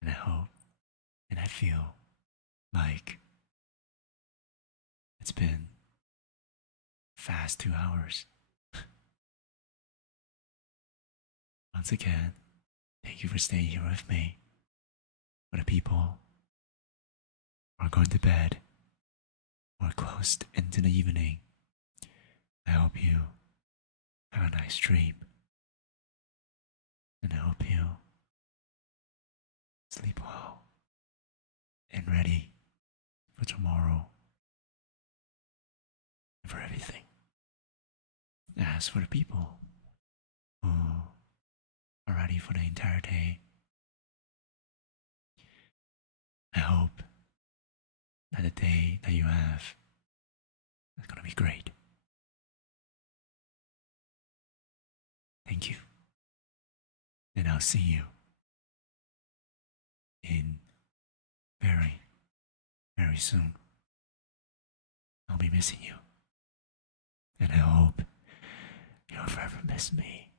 And I hope and I feel like it's been fast 2 hours. once again, thank you for staying here with me. For the people who are going to bed or close into the evening, I hope you have a nice dream. And I hope you sleep well and ready for tomorrow and for everything. As for the people who are ready for the entire day, I hope that the day that you have is going to be great. Thank you. And I'll see you in very, very soon. I'll be missing you. And I hope you'll forever miss me.